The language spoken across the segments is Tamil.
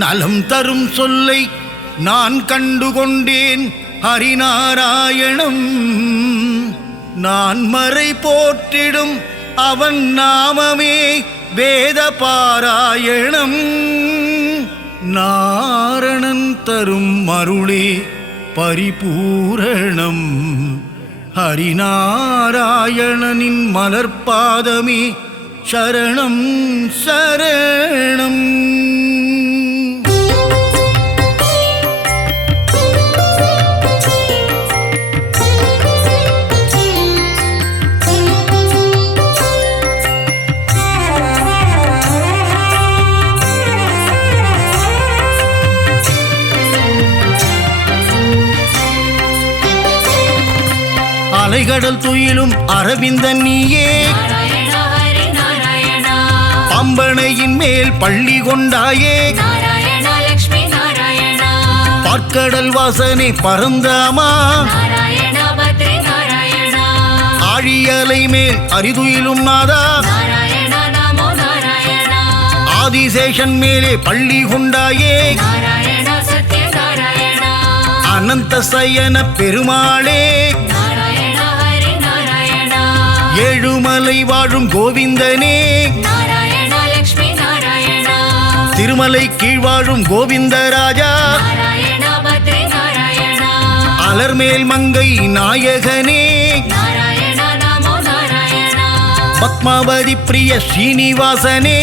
நலம் தரும் சொல்லை நான் கண்டுகொண்டேன் ஹரிநாராயணம். நான் மறை போற்றிடும் அவன் நாமமே வேத பாராயணம். நாரணன் தரும் அருளே பரிபூரணம். ஹரிநாராயணனின் மலர்பாதமே சரணம் சரணம். அலைகடல் துயிலும் அரவிந்தன் நீயே, பம்பனையின் மேல் பள்ளி கொண்டாயே, பார்க்கடல் வாசனை பரந்தாமா, ஆழியலை மேல் அரிதுயிலும் நாதா, ஆதிசேஷன் மேலே பள்ளி கொண்டாயே, அனந்த சயன பெருமாளே, ஏழுமலை வாழும் கோவிந்தனே, திருமலை கீழ் வாழும் கோவிந்தராஜா, அலர்மேல் மங்கை நாயகனே, பத்மாவதி பிரிய ஸ்ரீனிவாசனே,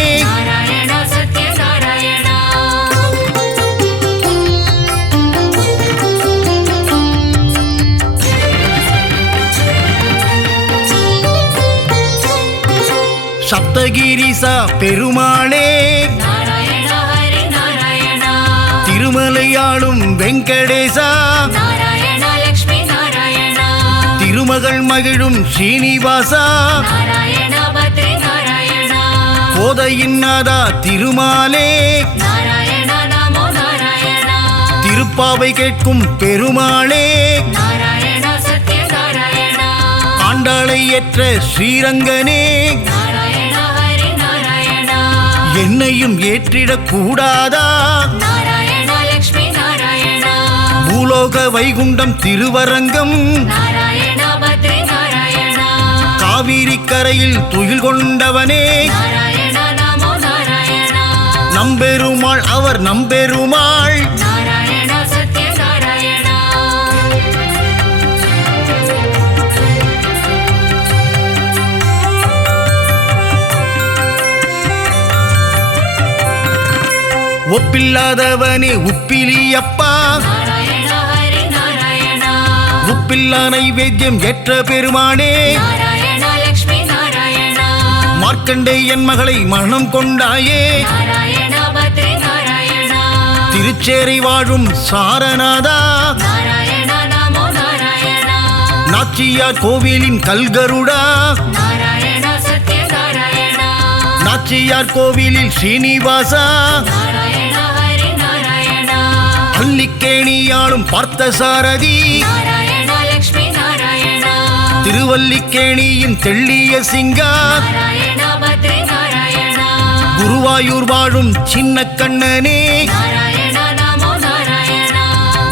சப்தகிரிசா பெருமாளே, திருமலையாளும் வெங்கடேசா, திருமகள் மகிழும் ஸ்ரீனிவாசா, கோதையின் நாதா திருமாலே, திருப்பாவை கேட்கும் பெருமாளே, ஆண்டாளை ஏற்ற ஸ்ரீரங்கனே, என்னையும் ஏற்றிடக் கூடாதா, பூலோக வைகுண்டம் திருவரங்கம், காவிரி கரையில் துயில் கொண்டவனே, நம்பெருமாள் அவர் நம்பெருமாள், ஒப்பில்லாதவனே உப்பிலியப்பா, உப்பில்லா நைவேத்தியம் ஏற்ற பெருமானே, மார்க்கண்டேயன் மகளை மனம் கொண்டாயே, திருச்சேரை வாழும் சாரநாதா, நாச்சியார் கோவிலின் கல்கருடா, நாச்சியார் கோவிலில் ஸ்ரீனிவாசா, அல்லிக்கேணியாளும் பார்த்த சாரதி, திருவல்லிக்கேணியின் தெள்ளிய சிங்கா, குருவாயூர் வாழும் சின்ன கண்ணனே,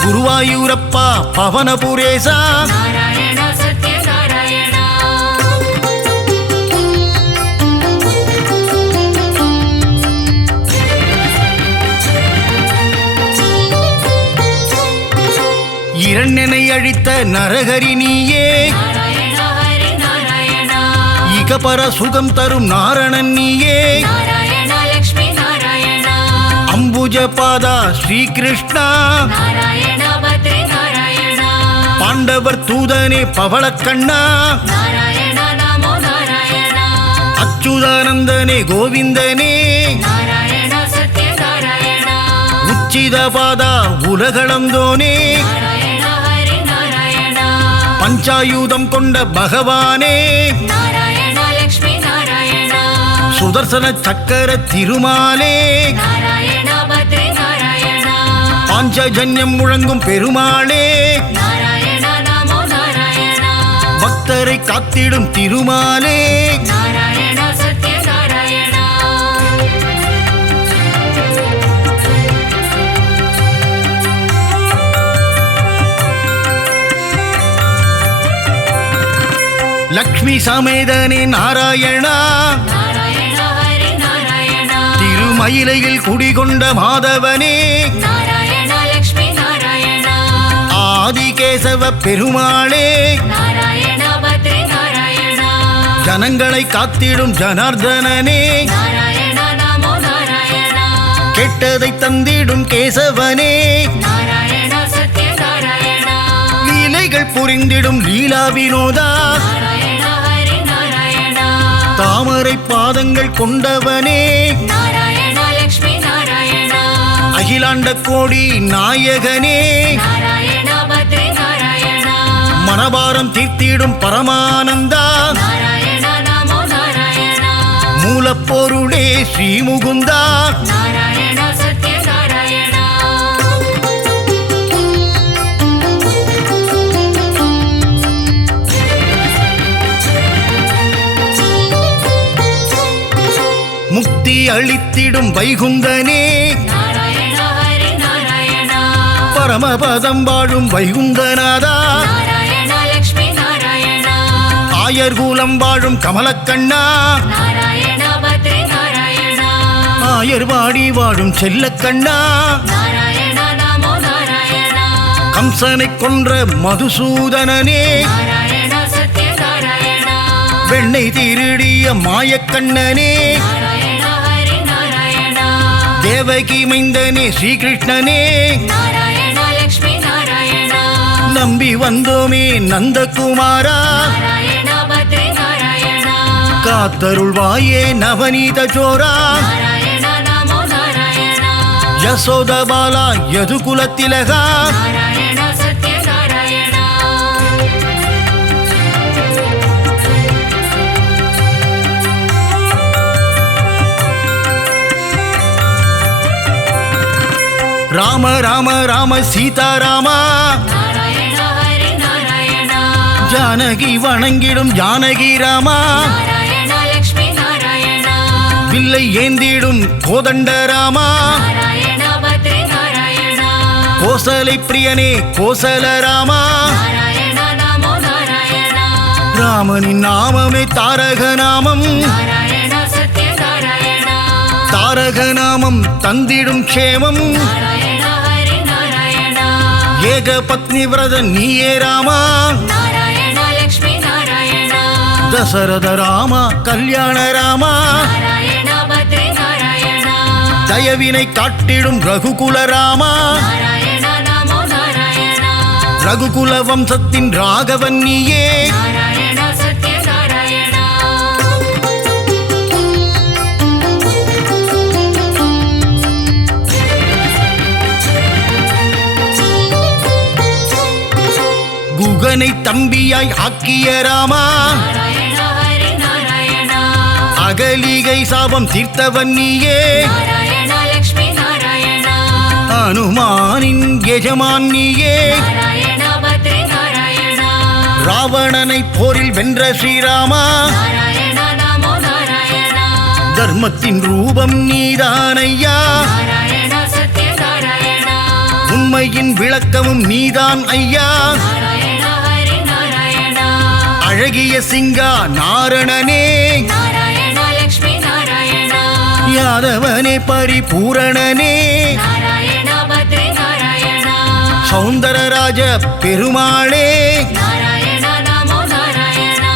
குருவாயூரப்பா பவனபுரேசா, இரண்டனை அழித்த நரகரி நீயே, இகபர சுகம் தரும் நாரணன் நீயே, அம்புஜ பாதா ஸ்ரீகிருஷ்ணா, பாண்டவர் தூதனே பவளக்கண்ணா, அச்சுதானந்தனே கோவிந்தனே, உச்சித பாதா உலகளந்தோனே, பஞ்சாயுதம் கொண்ட பகவானே, சுதர்சன சக்கர திருமாலே, பாஞ்சஜன்யம் முழங்கும் பெருமாளே, பக்தரை காத்திடும் திருமாலே, லக்ஷ்மி சமேதனே நாராயணா நாராயணா ஹரி நாராயணா திருமயிலையில் குடிகொண்ட மாதவனே நாராயணா லக்ஷ்மி நாராயணா ஆதிகேசவ பெருமாளே நாராயணா பத்ரி நாராயணா ஜனங்களை காத்திடும் ஜனார்தனனே நாராயணா நமோ நாராயணா கெட்டதை தந்திடும் கேசவனே நாராயணா சத்ய நாராயணா லீலைகள் புரிந்திடும் லீலா வினோதா நாராயணா ஹரி நாராயணா தாமரை பாதங்கள் கொண்டவனே நாராயணா லக்ஷ்மி நாராயணா அகிலாண்ட கோடி நாயகனே நாராயணா பத்ரி நாராயணா மனபாரம் தீர்த்திடும் பரமானந்தா நாராயணா நமோ நாராயணா மூலப்பொருளே ஸ்ரீமுகுந்தா நாராயணா சத்ய நாராயணா முக்தி அளித்திடும் வைகுந்தனே நாராயணா ஹரி நாராயணா பரமபதம் வாழும் வைகுந்தநாதா நாராயணா லக்ஷ்மி நாராயணா ஆயர்கூலம் வாழும் கமலக்கண்ணா நாராயணா பத்ரி நாராயணா ஆயர்வாடி வாழும் செல்லக்கண்ணா நாராயணா நமோ நாராயணா கம்சனை கொன்ற மதுசூதனனே நாராயணா சத்ய நாராயணா வெண்ணெய் திருடிய மாயக்கண்ணனே நாராயணா ஹரி நாராயணா தேவகி மைந்தனே ஸ்ரீகிருஷ்ணனே நாராயணா லக்ஷ்மி நாராயணா நம்பி வந்தோமே நந்தகுமாரா நாராயணா பத்ரி நாராயணா காத்தருள்வாயே நவநீத சோரா நாராயணா நமோ நாராயணா யசோத பாலா யதுகுலத்திலகா நாராயணா சத்ய நாராயணா ராம ராம ராம சீதாராமா நாராயணா ஹரி நாராயணா ஜானகி வணங்கிடும் ஜானகி ராமா நாராயணா லக்ஷ்மி நாராயணா வில்லை ஏந்திடும் கோதண்ட ராமா நாராயணா பத்ரி நாராயணா கோசலை பிரியனே கோசல ராமா நாராயணா நமோ நாராயணா ராமனின் நாமமே தாரக நாமம் நாராயணா சத்ய நாராயணா தாரக நாமம் தந்திடும் க்ஷேமம் நாராயணா ஹரி நாராயணா ஏக பத்னி விரத நீயே ராமா நாராயணா லக்ஷ்மி நாராயணா தசரத ராமா கல்யாண ராமா நாராயணா பத்ரி நாராயணா தயவினை காட்டிடும் ரகுகுல ராமா நாராயணா நமோ நாராயணா ரகுகுல வம்சத்தின் ராகவன் நீயே நாராயணா சத்ய நாராயணா குகனை தம்பியாய் ஆக்கிய ராமா நாராயணா ஹரி நாராயணா அகலிகை சாபம் தீர்த்தவன் நீயே நாராயணா லக்ஷ்மி நாராயணா அனுமானின் எஜமான் நீயே நாராயணா பத்ரி நாராயணா ராவணனை போரில் வென்ற ஸ்ரீராமா நாராயணா நமோ நாராயணா தர்மத்தின் ரூபம் நீதானையா நாராயணா சத்ய நாராயணா உண்மையின் விளக்கமும் நீதான் ஐயா நாராயணா ஹரி நாராயணா அழகிய சிங்கா நாரணனே நாராயணா லக்ஷ்மி நாராயணா யாதவனே பரிபூரணனே நாராயணா பத்ரி நாராயணா சௌந்தரராஜ பெருமாளே நாராயணா நமோ நாராயணா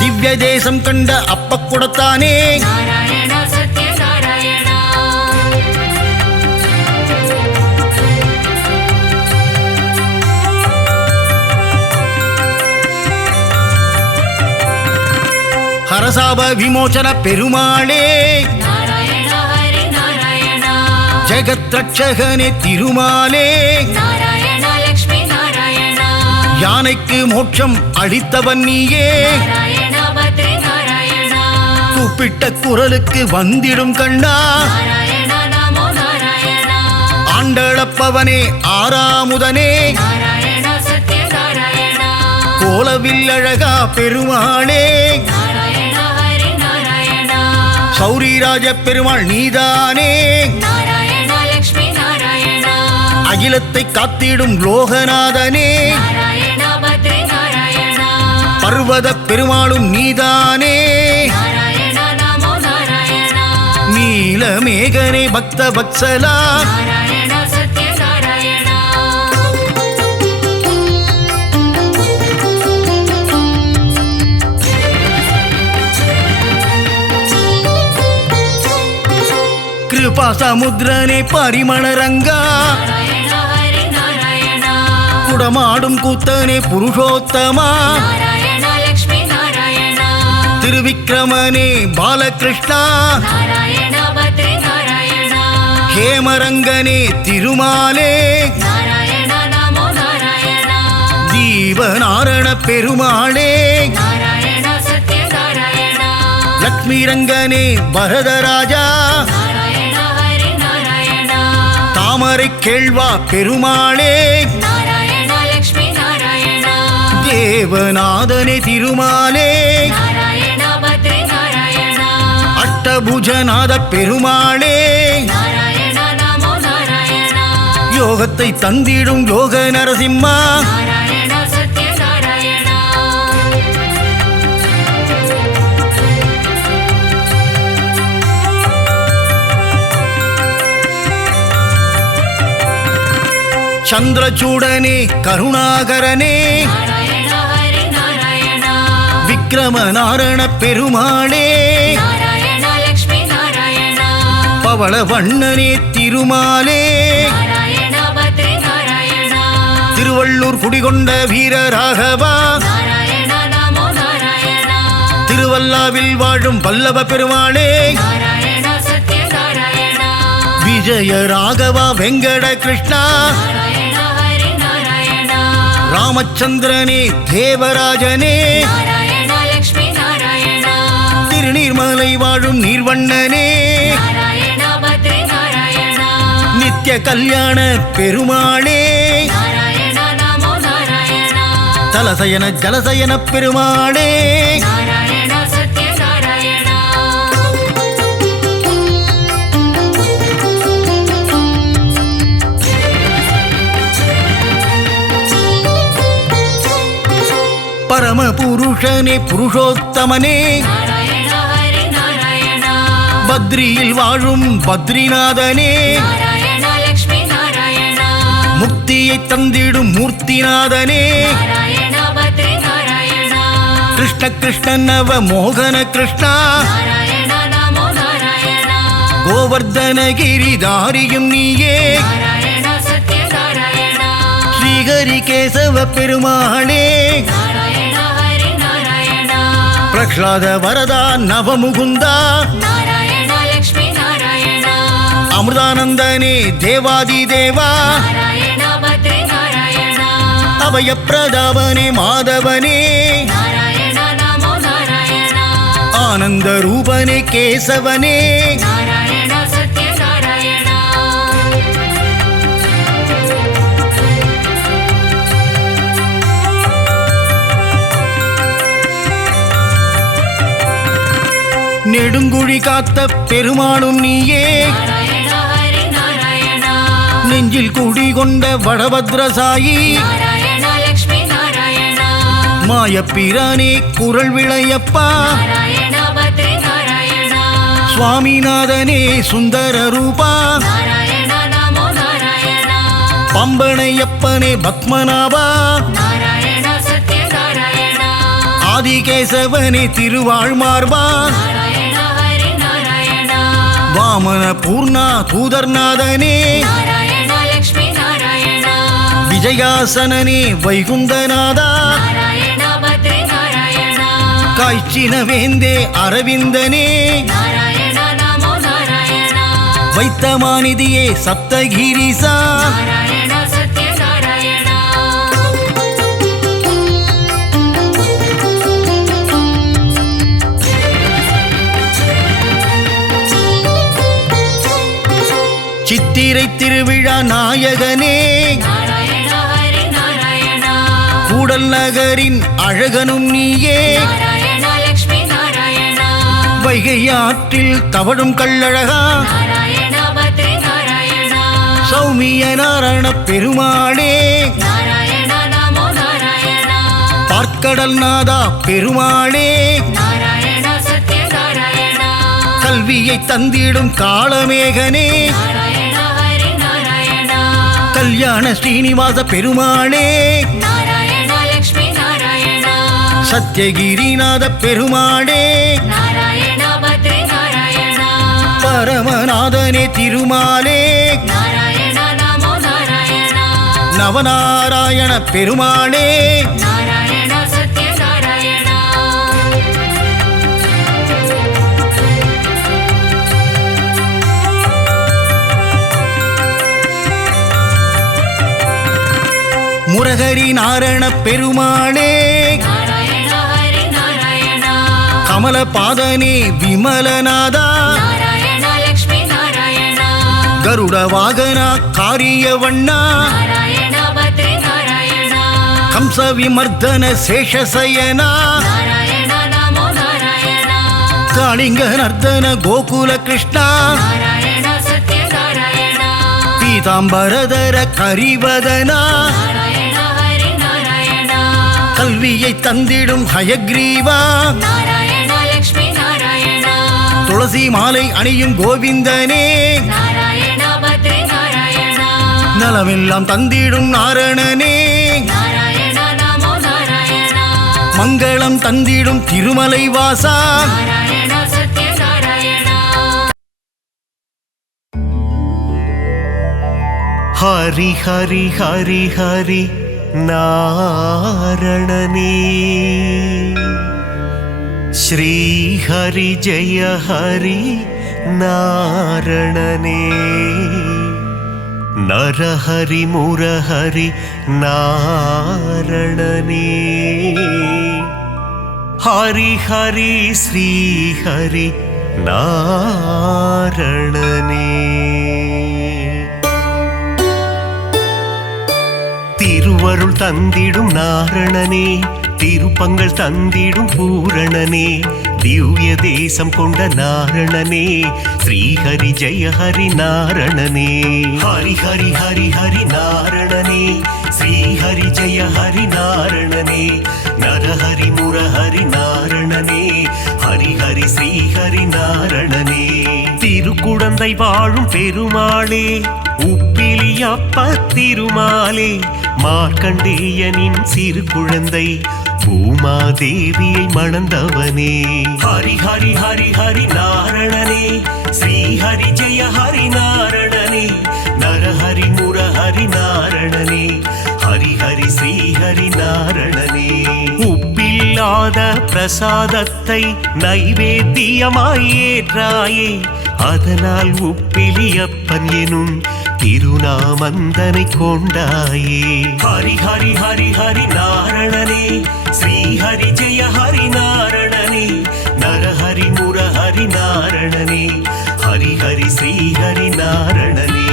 திவ்ய தேசம் கண்ட அப்ப குடத்தானே நாராயணா சத்ய நாராயணா ஹரசாப விமோசன பெருமாளே நாராயணா ஹரி நாராயணா ஜெகத் ரட்சகனே திருமாலே நாராயணா லக்ஷ்மி நாராயணா யானைக்கு மோட்சம் அளித்தவன் நீயே நாராயணா பத்ரி நாராயணா கூப்பிட்ட குரலுக்கு வந்திடும் கண்ணா நாராயணா நமோ நாராயணா ஆண்டளப்பவனே ஆறாமுதனே நாராயணா சத்ய நாராயணா கோலவில் அழகா பெருமாளே நாராயணா ஹரி நாராயணா சௌரிராஜ பெருமாள் நீதானே நாராயணா லக்ஷ்மி நாராயணா அகிலத்தை காத்திடும் லோகநாதனே நாராயணா பத்ரி நாராயணா பர்வத பெருமாளும் நீதானே நாராயண நமோ நாராயண நீலமேகனே பக்த வத்சலா நாராயண சத்ய நாராயண கிருபா சமுத்திரனே பரிமளரங்கா நாராயண ஹரி நாராயண குடமாடும் கூத்தனே புருஷோத்தமா நாராயண லக்ஷ்மி நாராயண திருவிக்கிரமனே பாலகிருஷ்ணா நாராயண பத்ரி நாராயண ஹேமரங்கனே திருமாலே நாராயண நமோ நாராயண தீபநாரண பெருமாளே நாராயண சத்ய நாராயண லக்ஷ்மிரங்கனே பரதராஜா நாராயண ஹரி நாராயண தாமரை கேள்வா பெருமாளே நாராயண லக்ஷ்மி நாராயண தேவநாதனே திருமாலே நாராயண பத்ரி நாராயண அஷ்டபுஜநாத பெருமாளே நாராயண நமோ நாராயண யோகத்தை தந்திடும் யோக நரசிம்மா நாராயண சத்ய நாராயண சந்திரசூடனே கருணாகரனே நாராயண ஹரி நாராயண விக்ரமநாரண பெருமாளே நாராயண லக்ஷ்மி நாராயண பவள வண்ணனே திருமாலே நாராயண பத்ரி நாராயண திருவள்ளூர் குடிகொண்ட வீரராகவா நாராயண நமோ நாராயண திருவல்லாவில் வாழும் வல்லப பெருமாளே நாராயண சத்ய நாராயண விஜய ராகவா வெங்கட கிருஷ்ணா நாராயண ஹரி நாராயண ராமச்சந்திரனே தேவராஜனே நாராயண லக்ஷ்மி நாராயண திருநீர்மலை வாழும் நீர்வண்ணனே நாராயண பத்ரி நாராயண நித்ய கல்யாண பெருமாளே நாராயண நமோ நாராயண தலசயன ஜலசயன பெருமாளே நாராயண சத்ய நாராயண பரம புருஷனே புருஷோத்தமனே நாராயண ஹரி நாராயண பத்ரியில் வாழும் பத்ரிநாதனே நாராயண லக்ஷ்மி நாராயண முக்தியை தந்திடும் மூர்த்திநாதனே நாராயண பத்ரி நாராயண கிருஷ்ண கிருஷ்ணன் நவ மோகன கிருஷ்ணா நாராயண நமோ நாராயண கோவர்தனகிரிதாரியும் நீயே நாராயண சத்ய நாராயண ஸ்ரீஹரி கேசவ பெருமாளே நாராயண ஹரி நாராயண பிரஹ்லாத வரதா நவமுகுந்தா நாராயண லக்ஷ்மி நாராயண அமிர்தானந்தனே தேவாதி தேவா நாராயண பத்ரி நாராயண அபய பிரதாபனே மாதவனே நாராயண நமோ நாராயண ஆனந்த ரூபனே கேசவனே நாராயண சத்ய நாராயண நெடுங்குழி காத்த பெருமாளும் நீயே நாராயண ஹரி நாராயண நெஞ்சில் குடிகொண்ட வடபத்ரசாயி நாராயண லக்ஷ்மி நாராயண மாயப்பிரானே குரல் விளையப்பா நாராயண பத்ரி நாராயண சுவாமிநாதனே சுந்தர ரூபா நாராயண நமோ நாராயண பம்பனையப்பனே பத்மநாபா நாராயண சத்ய நாராயண ஆதிகேசவனே திருவாழ்மார்பா நாராயண ஹரி நாராயண வாமன பூர்ணா தூதர்நாதனே நாராயண லக்ஷ்மி நாராயண விஜயாசனனே வைகுந்தநாதா நாராயண பத்ரி நாராயண காய்ச்சின வேந்தே அரவிந்தனே நாராயண நமோ நாராயண வைத்தமாநிதியே சப்தகிரிசா நாராயண சத்ய நாராயண சித்திரை திருவிழா நாயகனே நாராயண ஹரி நாராயண கூடல் நகரின் அழகனும் நீயே நாராயண லக்ஷ்மி நாராயண வைகை ஆற்றில் தவழும் கள்ளழகா நாராயண பத்ரி நாராயண சௌமிய நாராயண பெருமாளே நாராயண நமோ நாராயண பார்க்க பார்க்கடல் நாதா பெருமாளே நாராயணா சத்யநாராயணா கல்வியை தந்திடும் காளமேகனே நாராயணா ஹரி நாராயணா கல்யாண ஸ்ரீனிவாச பெருமாளே நாராயணா லக்ஷ்மி நாராயணா சத்யகிரிநாத பெருமாளே நாராயணா பத்ரி நாராயணா பரமநாதனே திருமாலே நாராயணா நமோ நாராயணா நவநாராயண பெருமாளே நாராயணா சத்யநாராயணா முரகரி நாரண பெருமாளே நாராயணா ஹரி நாராயணா கமலபாதனே விமலநாதா நாராயணா லக்ஷ்மி நாராயணா கருட வாகனா காரியவண்ணா நாராயணா பத்ரி நாராயணா கம்ச விமர்தன சேஷசயனா நாராயணா நமோ நாராயணா காளிங்க நர்தன கோகுல கிருஷ்ணா நாராயணா சத்யநாராயணா பீதாம்பரதர கரிவதனா நாராயணா ஹரி நாராயணா கல்வியை தந்திடும் ஹயக்ரீவா நாராயணா லக்ஷ்மி நாராயணா துளசி மாலை அணியும் கோவிந்தனே நாராயணா பத்ரி நாராயணா நலமெல்லாம் தந்திடும் நாரணனே நாராயணா நமோ நாராயணா மங்களம் தந்திடும் திருமலை வாசா நாராயணா சத்யநாராயணா ஹரி ஹரி ஹரி ஹரி நாரணனே ஸ்ரீ ஹரி ஜெய ஹரி நாரணனே நரஹரி முரஹரி நாரணனே ஹரி ஹரி ஸ்ரீ ஹரி நாரணனே திருவருள் தந்திடும் நாரணனே திருப்பங்கள் தந்திடும் பூரணனே திவ்ய தேசம் கொண்ட நாரணனே ஸ்ரீஹரி ஜெய ஹரி நாரணனே ஹரி ஹரி ஹரி ஹரி நாரணனே ஸ்ரீஹரி ஜெய ஹரி நாரணனே நரஹரி முரஹரி நாரணனே ஹரி ஹரி ஸ்ரீஹரி நாரணனே திருக்குடந்தை வாழும் பெருமாளே உப்பிலியப்ப திருமாலே மார்க்கண்டேயனின் சிறு குழந்தை பூமாதேவியை மணந்தவனே ஹரி ஹரி ஹரி ஹரி நாரணனே ஸ்ரீஹரி ஜெய ஹரி நாரணனே நரஹரி முரஹரி நாரணனே ஹரி ஹரி ஸ்ரீஹரி நாரணனே உப்பில்லாத பிரசாதத்தை நைவேத்தியமாய் ஏற்றாயே அதனால் உப்பிலியப்பன் எனும் திருநாமந்தனை கொண்டாயே ஹரி ஹரி ஹரி ஹரி நாரணனே ஸ்ரீஹரி ஜெய ஹரி நாரணனே நரஹரி முரஹரி நாரணனே ஹரி ஹரி ஸ்ரீஹரி நாரணனே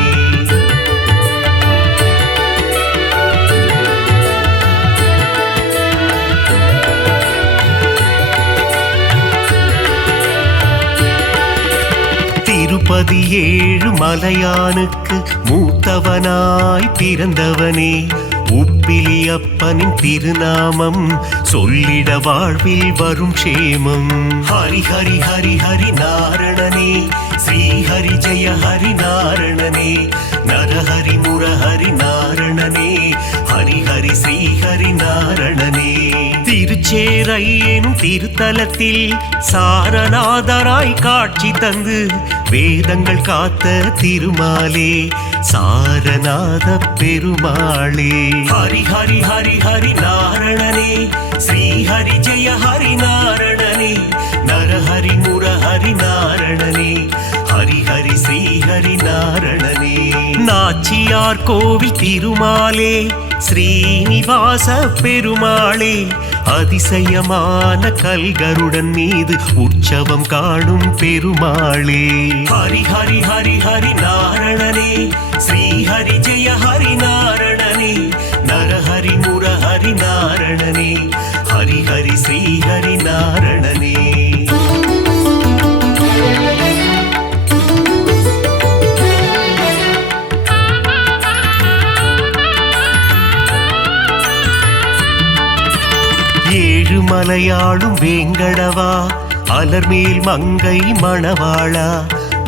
திருப்பதி ஏழு மலையானுக்கு மூத்தவனாய் பிறந்தவனே உப்பிலியப்பனின் திருநாமம் சொல்லிட வாழ்வில் வரும் க்ஷேமம் ஹரி ஹரி ஹரி ஹரி நாரணனே ஸ்ரீஹரி ஜெய ஹரி நாரணனே நரஹரி முரஹரி நாரணனே ஹரி ஹரி ஸ்ரீஹரி நாரணனே திருச்சேரை எனும் திருத்தலத்தில் சாரநாதராய் காட்சி தந்து வேதங்கள் காத்த திருமாலே சாரநாத பெருமாளே ஹரி ஹரி ஹரி ஹரி நாரணனே ஸ்ரீஹரி ஜெய ஹரி நாரணனே நரஹரி முரஹரி நாரணனே ஹரி ஹரி ஸ்ரீஹரி நாரணனே நாச்சியார் கோவில் திருமாலே ஸ்ரீனிவாச பெருமாளே அதிசயமான கல்கருடன் மீது உற்சவம் காணும் பெருமாளே ஹரி ஹரி ஹரி ஹரி நாரணனே ஸ்ரீஹரி ஜெய ஹரி நாரணனே நரஹரி முரஹரி நாரணனே ஹரி ஹரி ஸ்ரீஹரி நாரணனே மலையாளும் வேங்கடவா அலர்மேல் மங்கை மணவாளா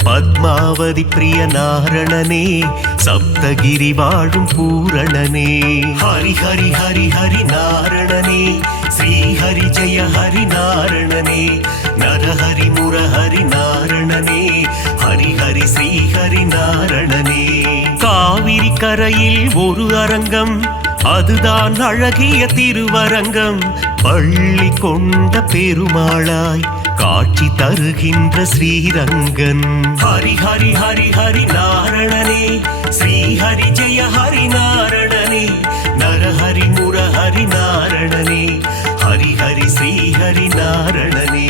பத்மாவதி பிரிய நாரணனே சப்தகிரி வாழும் பூரணனே ஹரி ஹரி ஹரி ஹரி நாரணனே ஸ்ரீ ஹரி ஜெய ஹரி நாரணனே நரஹரி முரஹரி நாரணனே ஹரி ஹரி ஸ்ரீ ஹரி நாரணனே காவிரி கரையில் ஒரு அரங்கம் அதுதான் அழகிய திருவரங்கம் பள்ளி கொண்ட பெருமாளாய் காட்சி தருகின்ற ஸ்ரீரங்கன் ஹரி ஹரி ஹரி ஹரி நாரணனே ஸ்ரீ ஹரி ஜெய ஹரி நாரணனே நரஹரி முரஹரி நாரணனே ஹரி ஹரி ஸ்ரீ ஹரி நாரணனே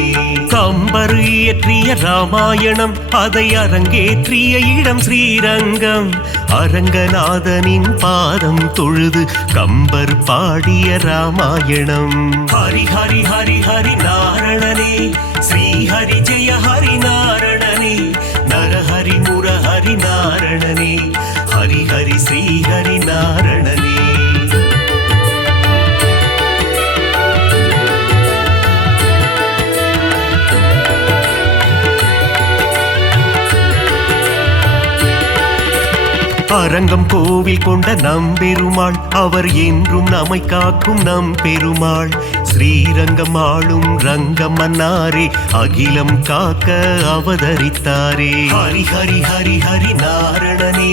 கம்பர் இயற்றிய ராமாயணம் அதை அரங்கேற்றிய இடம் ஸ்ரீரங்கம் அரங்கநாதனின் பாதம் தொழுது கம்பர் பாடிய ராமாயணம் ஹரி ஹரி ஹரி ஹரி நாரணனே ஸ்ரீ ஹரி ஜெய ஹரி நாரணனே நரஹரி முரஹரி நாரணனே ஹரி ஹரி ஸ்ரீ ஹரி நாரணனே அரங்கம் கோவில் கொண்ட நம்பெருமாள் அவர் என்றும் நம்மை காக்கும் நம்பெருமாள் ஸ்ரீரங்கம் ஆளும் ரங்கம் மன்னாரே அகிலம் காக்க அவதரித்தாரே ஹரி ஹரி ஹரி ஹரி நாரணனே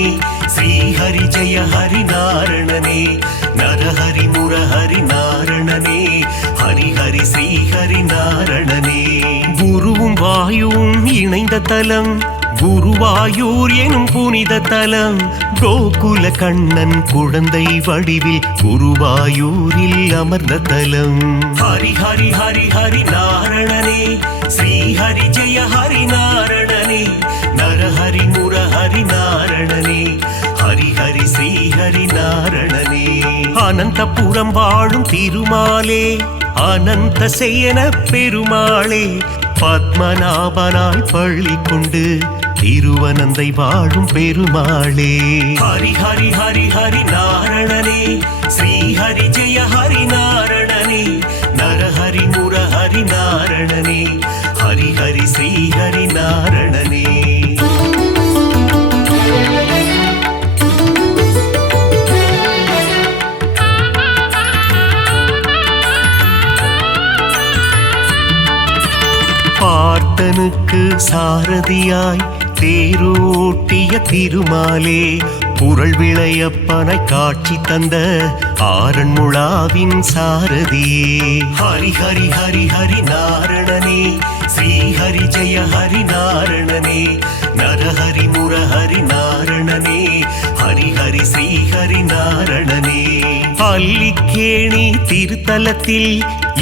ஸ்ரீ ஹரி ஜெய ஹரி நாரணனே நரஹரி முரஹரி நாரணனே ஹரி ஹரி ஸ்ரீ ஹரி நாரணனே குருவும் வாயுவும் இணைந்த தலம் குருவாயூர் எனும் புனித தலம் கோகுல கண்ணன் குழந்தை வடிவில் குருவாயூரில் அமர்ந்த தலம் ஹரி ஹரி ஹரி ஹரி நாரணனே ஸ்ரீ ஹரி ஜெய ஹரி நாரணனே நரஹரி முரஹரி நாரணனே ஹரி ஹரி ஸ்ரீ ஹரி நாரணனே அனந்தபுரம் வாழும் திருமாலே அனந்த சேன பெருமாளே பத்மநாபனாய் பள்ளி கொண்டு திருவனந்தை வாழும் பெருமாளே ஹரி ஹரி ஹரி ஹரி நாரணனே ஸ்ரீ ஹரி ஜெய ஹரி நாரணனே நரஹரி முரஹரி நாரணனே ஹரி ஹரி ஸ்ரீ ஹரி நாரணனே பார்த்தனுக்கு சாரதியாய் தேரோட்டிய திருமாலே புரள் விளையப்பனை காட்சி தந்த ஆரண்முழாவின் சாரதியே ஹரி ஹரி ஹரி ஹரி நாரணனே ஸ்ரீ ஹரி ஜெய ஹரி நாரணனே நரஹரி முரஹரி நாரணனே ஹரி ஹரி ஸ்ரீ ஹரி நாரணனே பள்ளிக்கேணி திருத்தலத்தில்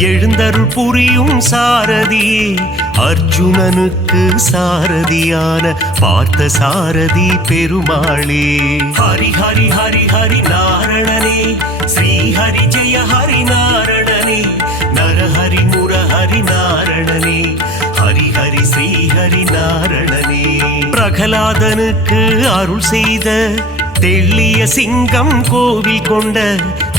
எழுந்தருள் புரியும் சாரதியே அர்ஜுனனுக்கு சாரதியான பார்த்த சாரதி பெருமாளே ஹரி ஹரி ஹரி ஹரி நாரணனே ஸ்ரீ ஹரி ஜெய ஹரி நாரணனே நரஹரி முரஹரி நாரணனே ஹரி ஹரி ஸ்ரீ ஹரி நாரணனே பிரகலாதனுக்கு அருள் செய்த தெள்ளிய சிங்கம் கோவில் கொண்ட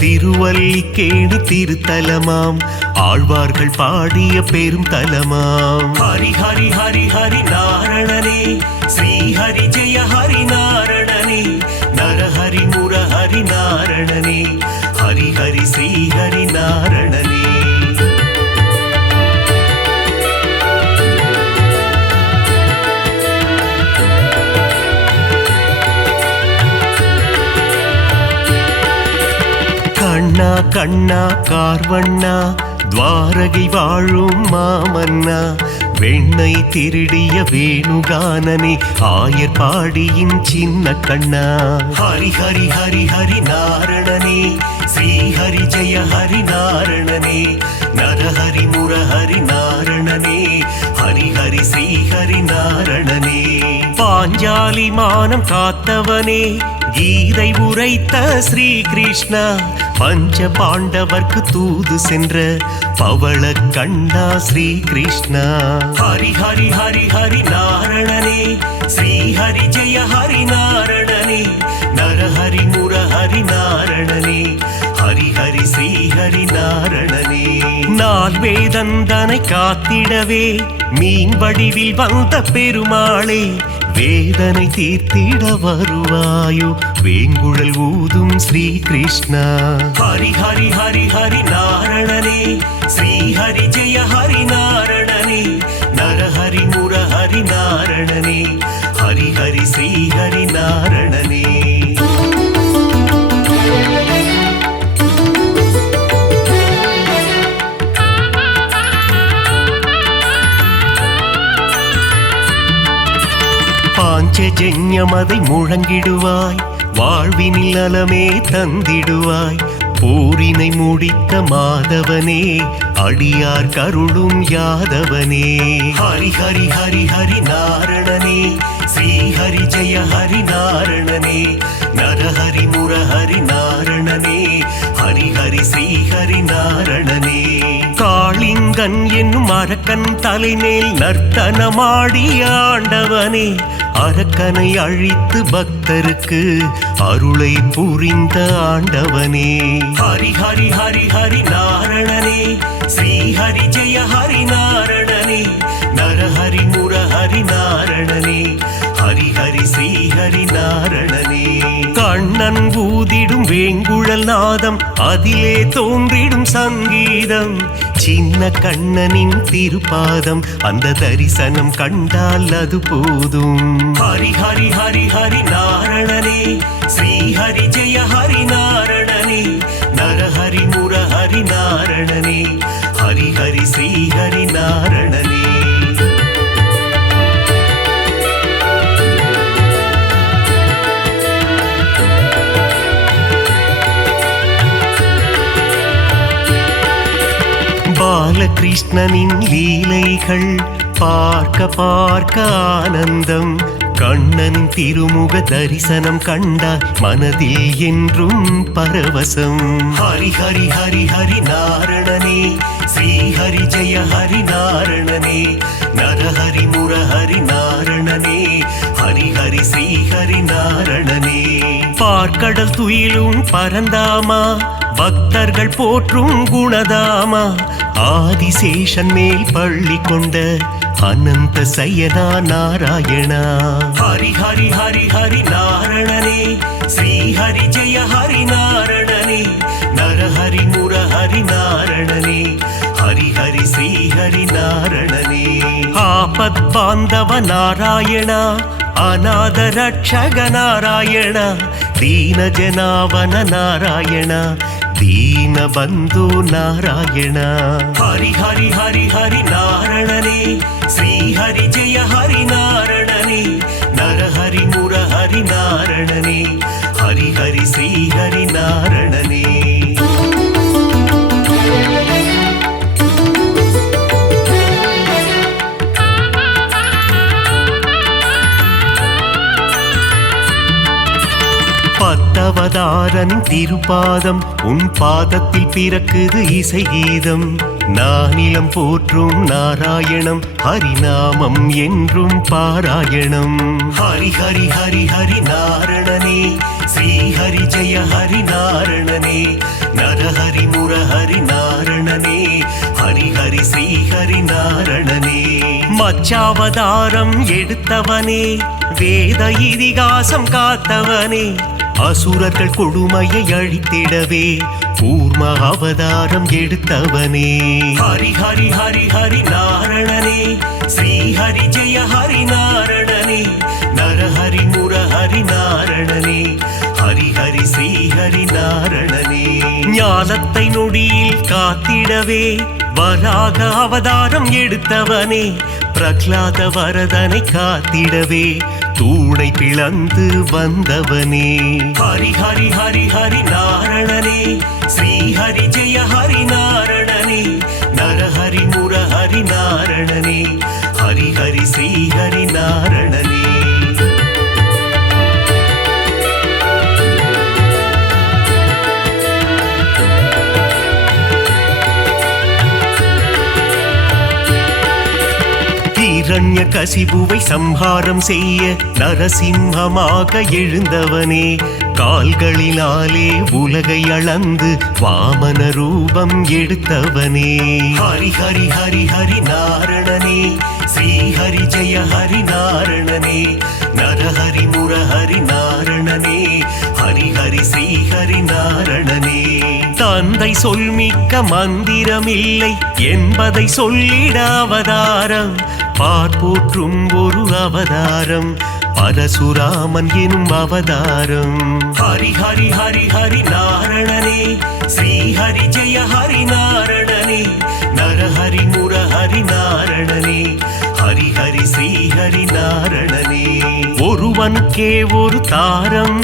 திருவல்லிக்கேணி திருத்தலமாம் ஆழ்வார்கள் பாடிய பெரும் தலமாம் ஹரி ஹரி ஹரி ஹரி நாரணனே ஸ்ரீ ஹரி ஜெய ஹரி நாரணனே நரஹரி முரஹரி நாரணனே ஹரி ஹரி ஸ்ரீ ஹரி நாரணனே கண்ணா கண்ணா கார்வண்ணா துவாரகை வாழும் மாமன்னா வெண்ணை திருடிய வேணுகானனே ஆயர் பாடியின் சின்ன கண்ணா ஹரி ஹரி ஹரி ஹரி நாரணனே ஸ்ரீ ஹரி ஜெய ஹரி நாரணனே நரஹரி முரஹரி நாரணனே ஹரி ஹரி ஸ்ரீ ஹரி நாரணனே பாஞ்சாலி மானம் காத்தவனே கீதை உரைத்த ஸ்ரீ கிருஷ்ணா பஞ்ச பாண்டவர்க்கு தூது சென்ற பவள கண்ணா ஸ்ரீ கிருஷ்ணா ஹரி ஹரி ஹரி ஹரி நாரணனே ஸ்ரீ ஹரி ஜெய ஹரி நாரணனே நரஹரி முரஹரி நாரணனே ஹரி ஹரி ஸ்ரீ ஹரி நாரணனே வேதந்தனை காத்திடவே மீன் வடிவில் வந்த பெருமாளே வேதனை தீர்த்திட வருவாயோ வேங்குழல் ஊதும் ஸ்ரீ கிருஷ்ணா. ஹரி ஹரி ஹரி ஹரி நாரணனே ஸ்ரீ ஹரி ஜெய ஹரி நாரணனே நரஹரி முரஹரி நாரணனே ஹரி ஹரி ஸ்ரீ ஹரி நாரணனே. பாஞ்சஜன்யமதை முழங்கிடுவாய் வாழ்வினில் நலமே தந்திடுவாய் போரினை முடித்த மாதவனே அடியார் கருளும் யாதவனே. ஹரி ஹரி ஹரி ஹரி நாரணனே ஸ்ரீ ஹரி ஜெய ஹரி நாரணனே நரஹரி முரஹரி நாரணனே ஹரி ஹரி ஸ்ரீ ஹரி நாரணனே. காளிங்கன் என்னும் அரக்கன் தலைமேல் நர்த்தனமாடி ஆண்டவனே அரக்கனை அழித்து பக்தருக்கு அருளை புரிந்த ஆண்டவனே. ஹரி ஹரி ஹரி ஹரி நாரணனே ஸ்ரீ ஹரி ஜெய ஹரி நாரணனே நரஹரி முரஹரி நாரணனே ஹரி ஹரி ஸ்ரீ ஹரி நாரணனே. கண்ணன் ஊதிடும் வேங்குழல் நாதம் அதிலே தோன்றிடும் சங்கீதம் சின்ன கண்ணனின் திருப்பாதம் அந்த தரிசனம் கண்டால் அது போதும். ஹரி ஹரி ஹரி ஹரி நாரணனே ஸ்ரீ ஹரி ஜெய ஹரி நாரணனே நரஹரி முரஹரி நாரணனே ஹரி ஹரி ஸ்ரீ ஹரி நாரணனே. பாலகிருஷ்ணனின் லீலைகள் பார்க்க பார்க்க ஆனந்தம் கண்ணனின் திருமுக தரிசனம் கண்டால் மனதில் என்றும் பரவசம். ஹரி ஹரி ஹரி ஹரி நாரணனே ஸ்ரீ ஹரி ஜெய ஹரி நாரணனே நரஹரி முரஹரி நாரணனே ஹரி ஹரி ஸ்ரீ ஹரி நாரணனே. பார்க்கடல் துயிலும் பரந்தாமா பக்தர்கள் போற்றும் குணதாமா ஆதிசேஷன் மேல் பள்ளி கொண்ட அனந்த சயனா நாராயணா. ஹரி ஹரி ஹரி ஹரி நாரணனே ஸ்ரீ ஹரி ஜெய ஹரி நாரணனே நரஹரி முரஹரி நாரணனே ஹரி ஹரி ஸ்ரீ ஹரி நாரணனே. ஆபத் பாந்தவ நாராயணா அநாத ரட்சக நாராயணா தீன ஜனாவன நாராயணா தீன பந்து நாராயணா. ஹரி ஹரி ஹரி ஹரி நாரணனே ஸ்ரீ ஹரி ஜெய ஹரி நாரணனே நரஹரி முரஹரி நாரணனே ஹரி ஹரி ஸ்ரீ ஹரி நாரணனே. பத்தவதாரனின் திருப்பாதம் உன் பாதத்தில் பிறக்குது இசை கீதம் நானிலம் போற்றும் நாராயணம் ஹரிநாமம் என்றும் பாராயணம். ஹரி ஹரி ஹரி ஹரி நாரணனே ஸ்ரீ ஹரி ஜெய ஹரி நாரணனே நரஹரி முரஹரி நாரணனே ஹரி ஹரி ஸ்ரீ ஹரி நாரணனே. மச்சாவதாரம் எடுத்தவனே வேத இதிகாசம் காத்தவனே அசுரர்கள் கொடுமையை அழித்திடவே கூர்ம அவதாரம் எடுத்தவனே. ஹரி ஹரி ஹரி ஹரி நாரணனே ஸ்ரீ ஹரி ஜெய ஹரி நாரணனே நரஹரி முரஹரி நாரணனே ஹரி ஹரி ஸ்ரீ ஹரி நாரணனே. ஞானத்தை நொடியில் காத்திடவே வராக அவதாரம் எடுத்தவனே பிரகலாத வரதனை காத்திடவே தூணை பிளந்து வந்தவனே. ஹரி ஹரி ஹரி ஹரி நாரணனே ஸ்ரீ ஹரி ஜெய ஹரி நாரணனே நரஹரி முரஹரி நாரணனே ஹரி ஹரி ஸ்ரீ ஹரி நாரணனே. ஹிரண்ய கசிபுவை சம்ஹாரம் செய்ய நரசிம்மமாக எழுந்தவனே, கால்களினாலே உலகை அளந்து வாமன ரூபம் எடுத்தவனே. ஹரி ஹரி ஹரி ஹரி நாரணனே, ஸ்ரீ ஹரி ஜெய ஹரி நாரணனே, நரஹரி முரஹரி நாரணனே, ஹரி ஹரி ஸ்ரீ ஹரி நாரணனே. தந்தை சொல்மிக்க மந்திரமில்லை என்பதை சொல்லிட அவதாரம், பார்ப்போற்றும் ஒரு அவதாரம், பரசுராமன் எனும் அவதாரம். ஹரி ஹரி ஹரி ஹரி நாரணனே, ஸ்ரீ ஹரி ஜெய ஹரி நாரணனே, நரஹரி முரஹரி நாரணனே, ஹரி ஹரி ஸ்ரீ ஹரி நாரணனே. ஒருவனுக்கே ஒரு தாரம்,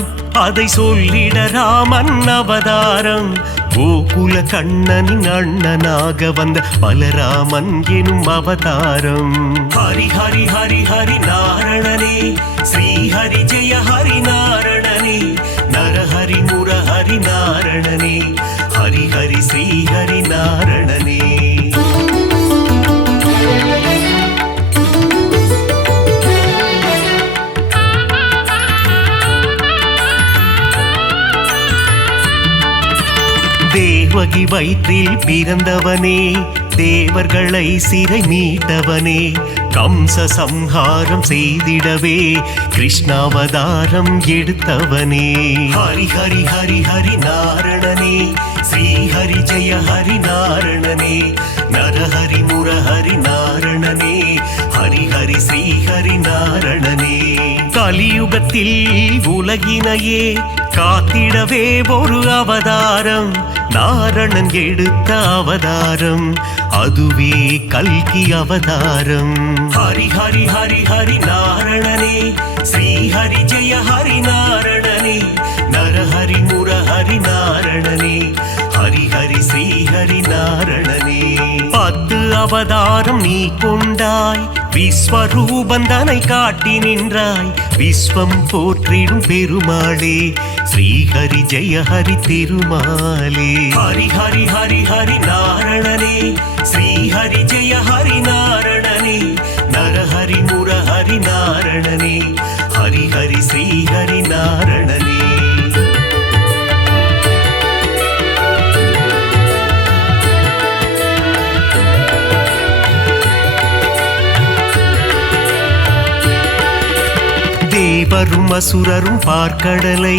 அதை சொல்லிட ராமன் அவதாரம், கோகுல கண்ணனின் அண்ணனாக வந்த பலராமன் எனும் அவதாரம். ஹரி ஹரி ஹரி ஹரி நாரணனே, ஸ்ரீ ஹரி ஜெய ஹரி நாரணனே, நரஹரி முரஹரி நாரணனே, ஹரி ஹரி ஸ்ரீ ஹரி நாரணனே. தேவகி வயிற்றில் பிறந்தவனே, தேவர்களை சிறை மீட்டவனே, கம்ச சம்ஹாரம் செய்திடவே கிருஷ்ணாவதாரம் எடுத்தவனே. ஹரி ஹரி ஹரி ஹரி நாரணனே, ஸ்ரீ ஹரி ஜெய ஹரி நாரணனே, நரஹரி முரஹரி நாரணனே, ஹரி ஹரி ஸ்ரீ ஹரி நாரணனே. கலியுகத்தில் உலகினையே காத்திடவே ஒரு அவதாரம், நாரணன் எடுத்த அவதாரம், அதுவே கல்கி அவதாரம். ஹரி ஹரி ஹரி ஹரி நாரணனே, ஸ்ரீ ஹரி ஜெய ஹரி நாரணனே, நரஹரி முரஹரி நாரணனே, ஹரி ஹரி ஸ்ரீ ஹரி நாரணனே. 10 அவதாரம் நீ கொண்டாய், விஸ்வரூபந்தனை காட்டி நின்றாய், விஸ்வம் போற்றிடும் பெருமாளே, ஸ்ரீ ஹரி ஜெய ஹரி திருமாலே. ஹரி ஹரி ஹரி ஹரி நாரணனே, ஸ்ரீ ஹரி ஜெய ஹரி நாரணனே, நரஹரி முரஹரி நாரணனே, ஹரி ஹரி ஸ்ரீ ஹரி நாரணனே. தேவரும் அசுரரும் பார்க்கடலை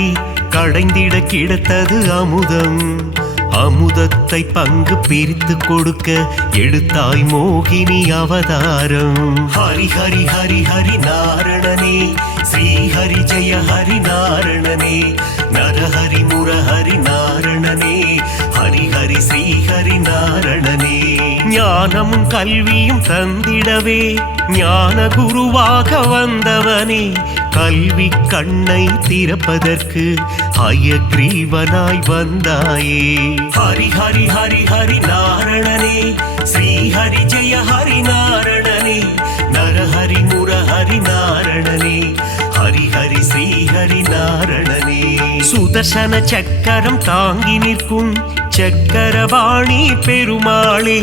கடைந்திட கிடைத்தது அமுதம், அமுதத்தை பங்கு பிரித்து கொடுக்க எடுத்தாய் மோகினி அவதாரம். ஹரி ஹரி ஹரி ஹரி நாரணனே, ஸ்ரீ ஹரி ஜெய ஹரி நாரணனே, நரஹரி முரஹரி நாரணனே, ஹரி ஹரி ஸ்ரீ ஹரி நாரணனே. ஞானமும் கல்வியும் தந்திடவே ஞான குருவாக வந்தவனே, கல்வி கண்ணை திறப்பதற்கு ஹயக்ரீவனாய் வந்தாயே. ஹரி ஹரி ஹரி ஹரி நாரணனே, ஸ்ரீ ஹரி ஜெய ஹரி நாரணனே, நரஹரி முரஹரி நாரணனே, ஹரி ஹரி ஸ்ரீ ஹரி நாரணனே. சுதர்சன சக்கரம் தாங்கி நிற்கும் சக்கரவாணி பெருமாளே,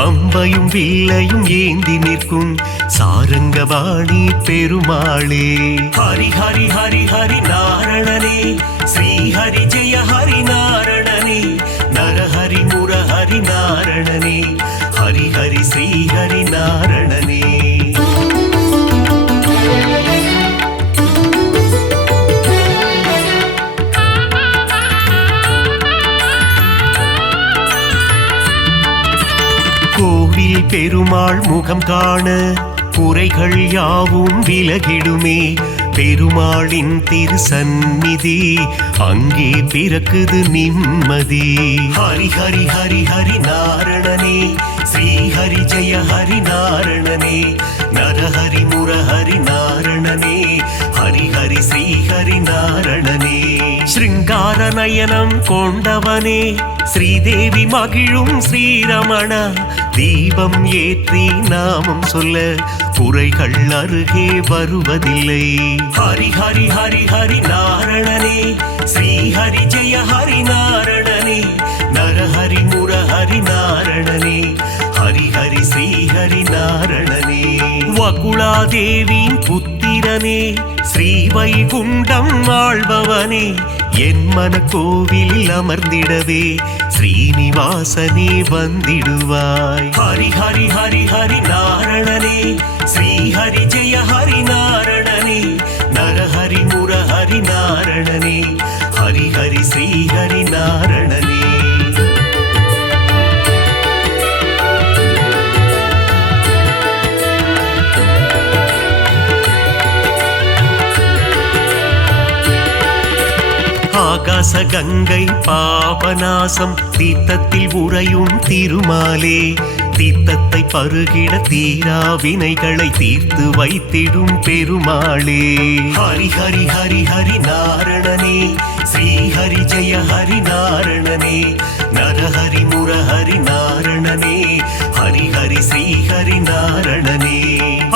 அம்பையும் வில்லையும் ஏந்தி நிற்கும் சாரங்கவாணி பெருமாளே. ஹரி ஹரி ஹரி ஹரி நாரணனே, ஸ்ரீ ஹரி ஜெய ஹரி நாரணனே, நரஹரி முரஹரி நாரணனே, ஹரி ஹரி ஸ்ரீ ஹரி நாரணனே. கோவில் பெருமாள் முகம் காண குறைகள் யாவும் விலகிடுமே, பெருமாளின் திருசந்நிதி அங்கே பிறக்குது நிம்மதி. ஹரி ஹரி ஹரி ஹரி நாரணனே, ஸ்ரீ ஹரி ஜெய ஹரி நாரணனே, நரஹரி முரஹரி நாரணனே, ஹரி ஹரி ஸ்ரீ ஹரி நாரணனே. ஸ்ருங்கார நயனம் கொண்டவனே, ஸ்ரீதேவி மகிழும் ஸ்ரீரமணா, தீபம் ஏற்றி நாமம் சொல்ல குறைகள் அருகே வருவதில்லை. ஹரி ஹரி ஹரி ஹரி நாரணனே, ஸ்ரீ ஹரி ஜெய ஹரி நாரணனே, நரஹரி முரஹரி நாரணனே, ஹரி ஹரி ஸ்ரீ ஹரி நாரணனே. வகுளாதேவியின் புத்திரனே ஸ்ரீவைகுண்டம் ஆள்பவனே என் மன கோவிலில் அமர்ந்திடவே ஸ்ரீனிவாசனே வந்திடுவாய். ஹரி ஹரி ஹரி ஹரி நாரணனே ஸ்ரீ ஹரி ஜெய ஹரி நாரணனே நரஹரி முரஹரி நாரணனே ஹரி ஹரி ஸ்ரீ ஹரி நாரணனே. ஆகாச கங்கை பாபநாசம் தீர்த்தத்தில் உறையும் திருமாலே தீர்த்தத்தை பருகிட தீரா வினைகளை தீர்த்து வைத்திடும் பெருமாளே. ஹரி ஹரி ஹரி ஹரி நாரணனே ஸ்ரீ ஹரி ஜெய ஹரி நாரணனே நரஹரி முரஹரி நாரணனே ஹரி ஹரி ஸ்ரீ ஹரி நாரணனே.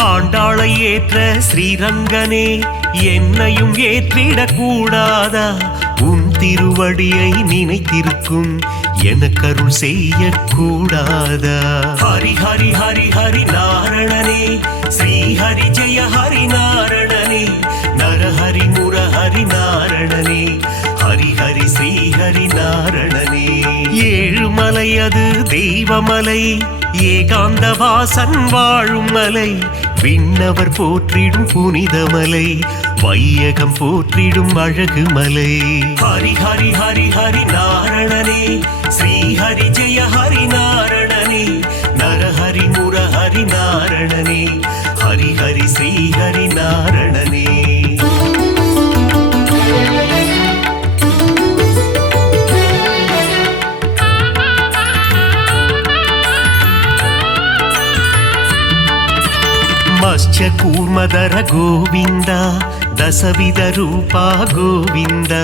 ஆண்டாளை ஏற்ற ஸ்ரீரங்கனே என்னையும் ஏற்றிடக் கூடாதா? உன் திருவடியை நினைத்திருக்கும் எனக்கருள் செய்யக்கூடாதா? ஹரி ஹரி ஹரி ஹரி நாரணனே ஸ்ரீ ஹரி ஜெய ஹரி நாரணனே நரஹரி முரஹரி நாரணனே ஹரி ஹரி ஸ்ரீ ஹரி நாரணனே. ஏழுமலை அது தெய்வமலை ஏகாந்த வாசன் வாழும் மலை விண்ணவர் போற்றிடும் புனிதமலை வையகம் போற்றிடும் அழகு மலை. ஹரி ஹரி ஹரி ஹரி நாரணனே ஸ்ரீ ஹரி ஜெய ஹரி நாரணனே நரஹரி முரஹரி நாரணனே ஹரி ஹரி ஸ்ரீ ஹரி நாரணனே. மத்ஸ்ய கூர்மதர கோவிந்த தசவித ரூபா கோவிந்த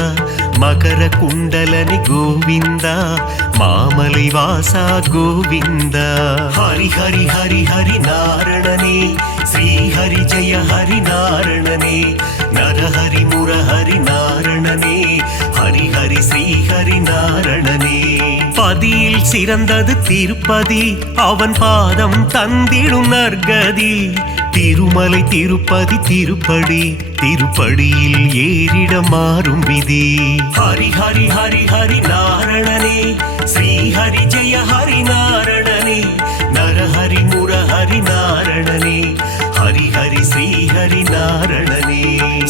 மகர குண்டலனி கோவிந்த மாமலை வாசா கோவிந்த. ஹரி ஹரி ஹரி ஹரி நாரணனே ஸ்ரீ ஹரி ஜெய ஹரி நாரணனே நரஹரி முரஹரி நாரணனே ஹரி ஹரி ஸ்ரீ ஹரி நாரணனே. பதியில் சிறந்தது திருப்பதி அவன் பாதம் தந்திடும் நற்கதி திருமலை திருப்பதி திருப்படி திருப்படியில் ஏறிட மாறும் விதி. ஹரி ஹரி ஹரி ஹரி நாரணனே ஸ்ரீ ஹரி ஜெய ஹரி நாரணனே நரஹரி முரஹரி நாரணனே ஹரி ஹரி ஸ்ரீ ஹரி நாரணனே.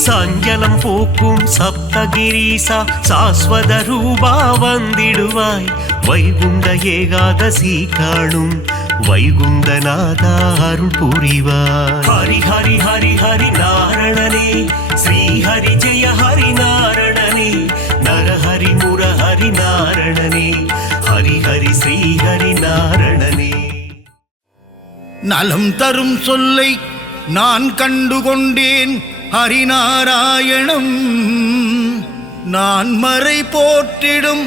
சஞ்சலம் போக்கும் சப்தகிரீசா சாஸ்வத ரூபா வந்திடுவாய் வைகுண்ட ஏகாதசி காணும் வைகுந்தநாதா அருள் புரிவாய். ஹரி ஹரி ஹரி ஹரி நாரணனே ஸ்ரீ ஹரி ஜெய ஹரி நாரணனே நரஹரி முரஹரி நாரணனே ஹரி ஹரி ஸ்ரீ ஹரி நாரணனே. நலம் தரும் சொல்லை நான் கண்டுகொண்டேன் ஹரிநாராயணம் நான் மறை போற்றிடும்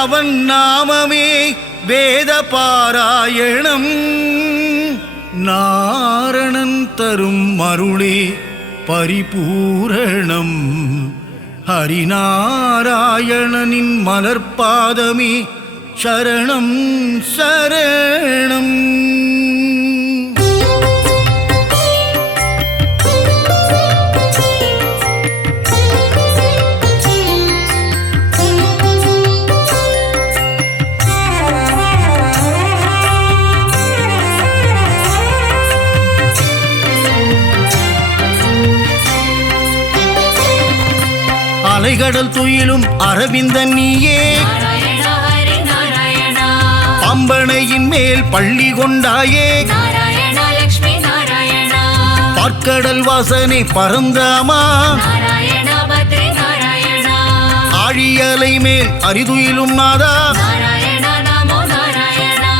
அவன் நாமமே வேத பாராயணம் நாரணன் தரும் அருளே பரிபூரணம் ஹரிநாராயணனின் மலர்பாதமே சரணம் சரணம். அலைகடல் துயிலும் அரவிந்தன் நீயே நாராயணா ஹரி நாராயணா பம்பனையின் மேல் பள்ளி கொண்டாயே நாராயணா லக்ஷ்மி நாராயணா பார்க்கடல் வாசனை பரந்தாமா நாராயணா பத்ரி நாராயணா ஆழியலை மேல் அரிதுயிலும் நாதா நாராயணா நமோ நாராயணா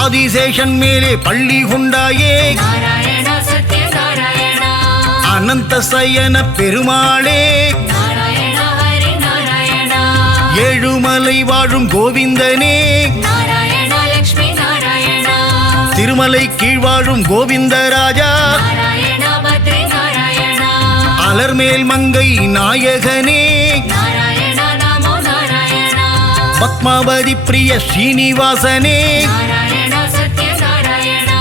ஆதிசேஷன் மேலே பள்ளி கொண்டாயே நாராயணா சத்ய நாராயணா அனந்த சயன பெருமாளே நாராயணா ஹரி நாராயணா ஏழுமலை வாழும் கோவிந்தனே நாராயணா லக்ஷ்மி நாராயணா திருமலை கீழ் வாழும் கோவிந்தராஜா நாராயணா பத்ரி நாராயணா அலர்மேல் மங்கை நாயகனே நாராயணா நமோ நாராயணா பத்மாவதி பிரிய ஸ்ரீனிவாசனே நாராயணா சத்ய நாராயணா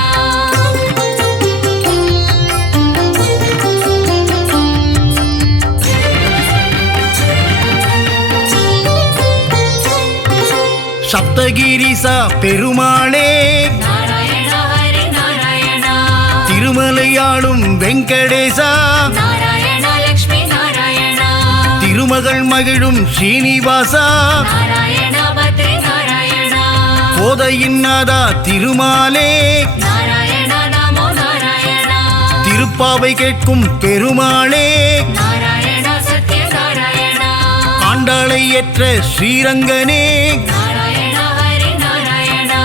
சப்தகிரிசா பெருமாளே நாராயண ஹரி நாராயணா திருமலையாளும் வெங்கடேசா நாராயண லக்ஷ்மி நாராயணா திருமகள் மகிழும் ஸ்ரீனிவாசா நாராயண பத்ரி நாராயணா கோதையின் நாதா திருமாலே நாராயண நமோ நாராயணா திருப்பாவை கேட்கும் பெருமாளே நாராயண சத்ய நாராயணா ஆண்டாளை ஏற்ற ஸ்ரீரங்கனே நாராயண ஹரி நாராயணா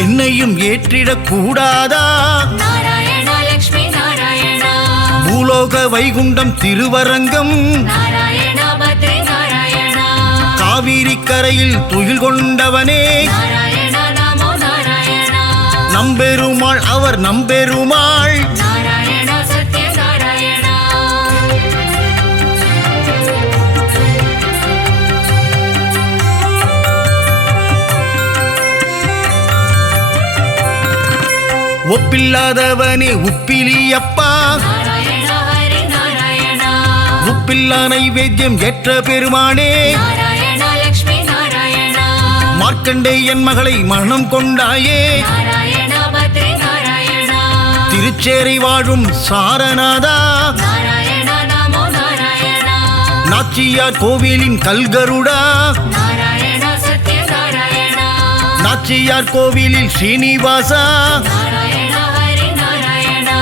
என்னையும் ஏற்றிடக் கூடாதா நாராயண லக்ஷ்மி நாராயணா பூலோக வைகுண்டம் திருவரங்கம் நாராயண பத்ரி நாராயணா காவிரி கரையில் துயில் கொண்டவனே நாராயண நமோ நாராயணா நம்பெருமாள் அவர் நம்பெருமாள் நாராயண சத்ய நாராயணா ஒப்பில்லாதவனே உப்பிலியப்பா நாராயண ஹரி நாராயணா உப்பில்லா நைவேத்தியம் ஏற்ற பெருமானே நாராயண லக்ஷ்மி நாராயணா மார்க்கண்டேயன் மகளை மனம் கொண்டாயே நாராயண பத்ரி நாராயணா திருச்சேரை வாழும் சாரநாதா நாராயண நமோ நாராயணா நாச்சியார் கோவிலின் கல்கருடா நாராயண சத்ய நாராயணா நாச்சியார் கோவிலில் ஸ்ரீனிவாசா நாராயண ஹரி நாராயணா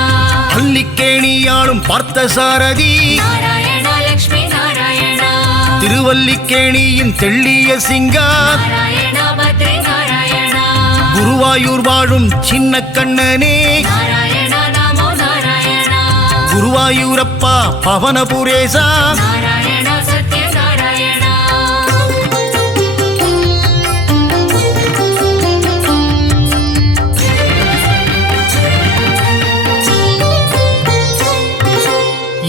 அல்லிக்கேணியாளும் பார்த்தசாரதி நாராயண லக்ஷ்மி நாராயணா திருவல்லிக்கேணியின் தெள்ளிய சிங்கா நாராயண பத்ரி நாராயணா குருவாயூர் வாழும் சின்ன கண்ணனே நாராயண நமோ நாராயணா குருவாயூரப்பா பவனபுரேசா நாராயண சத்ய நாராயணா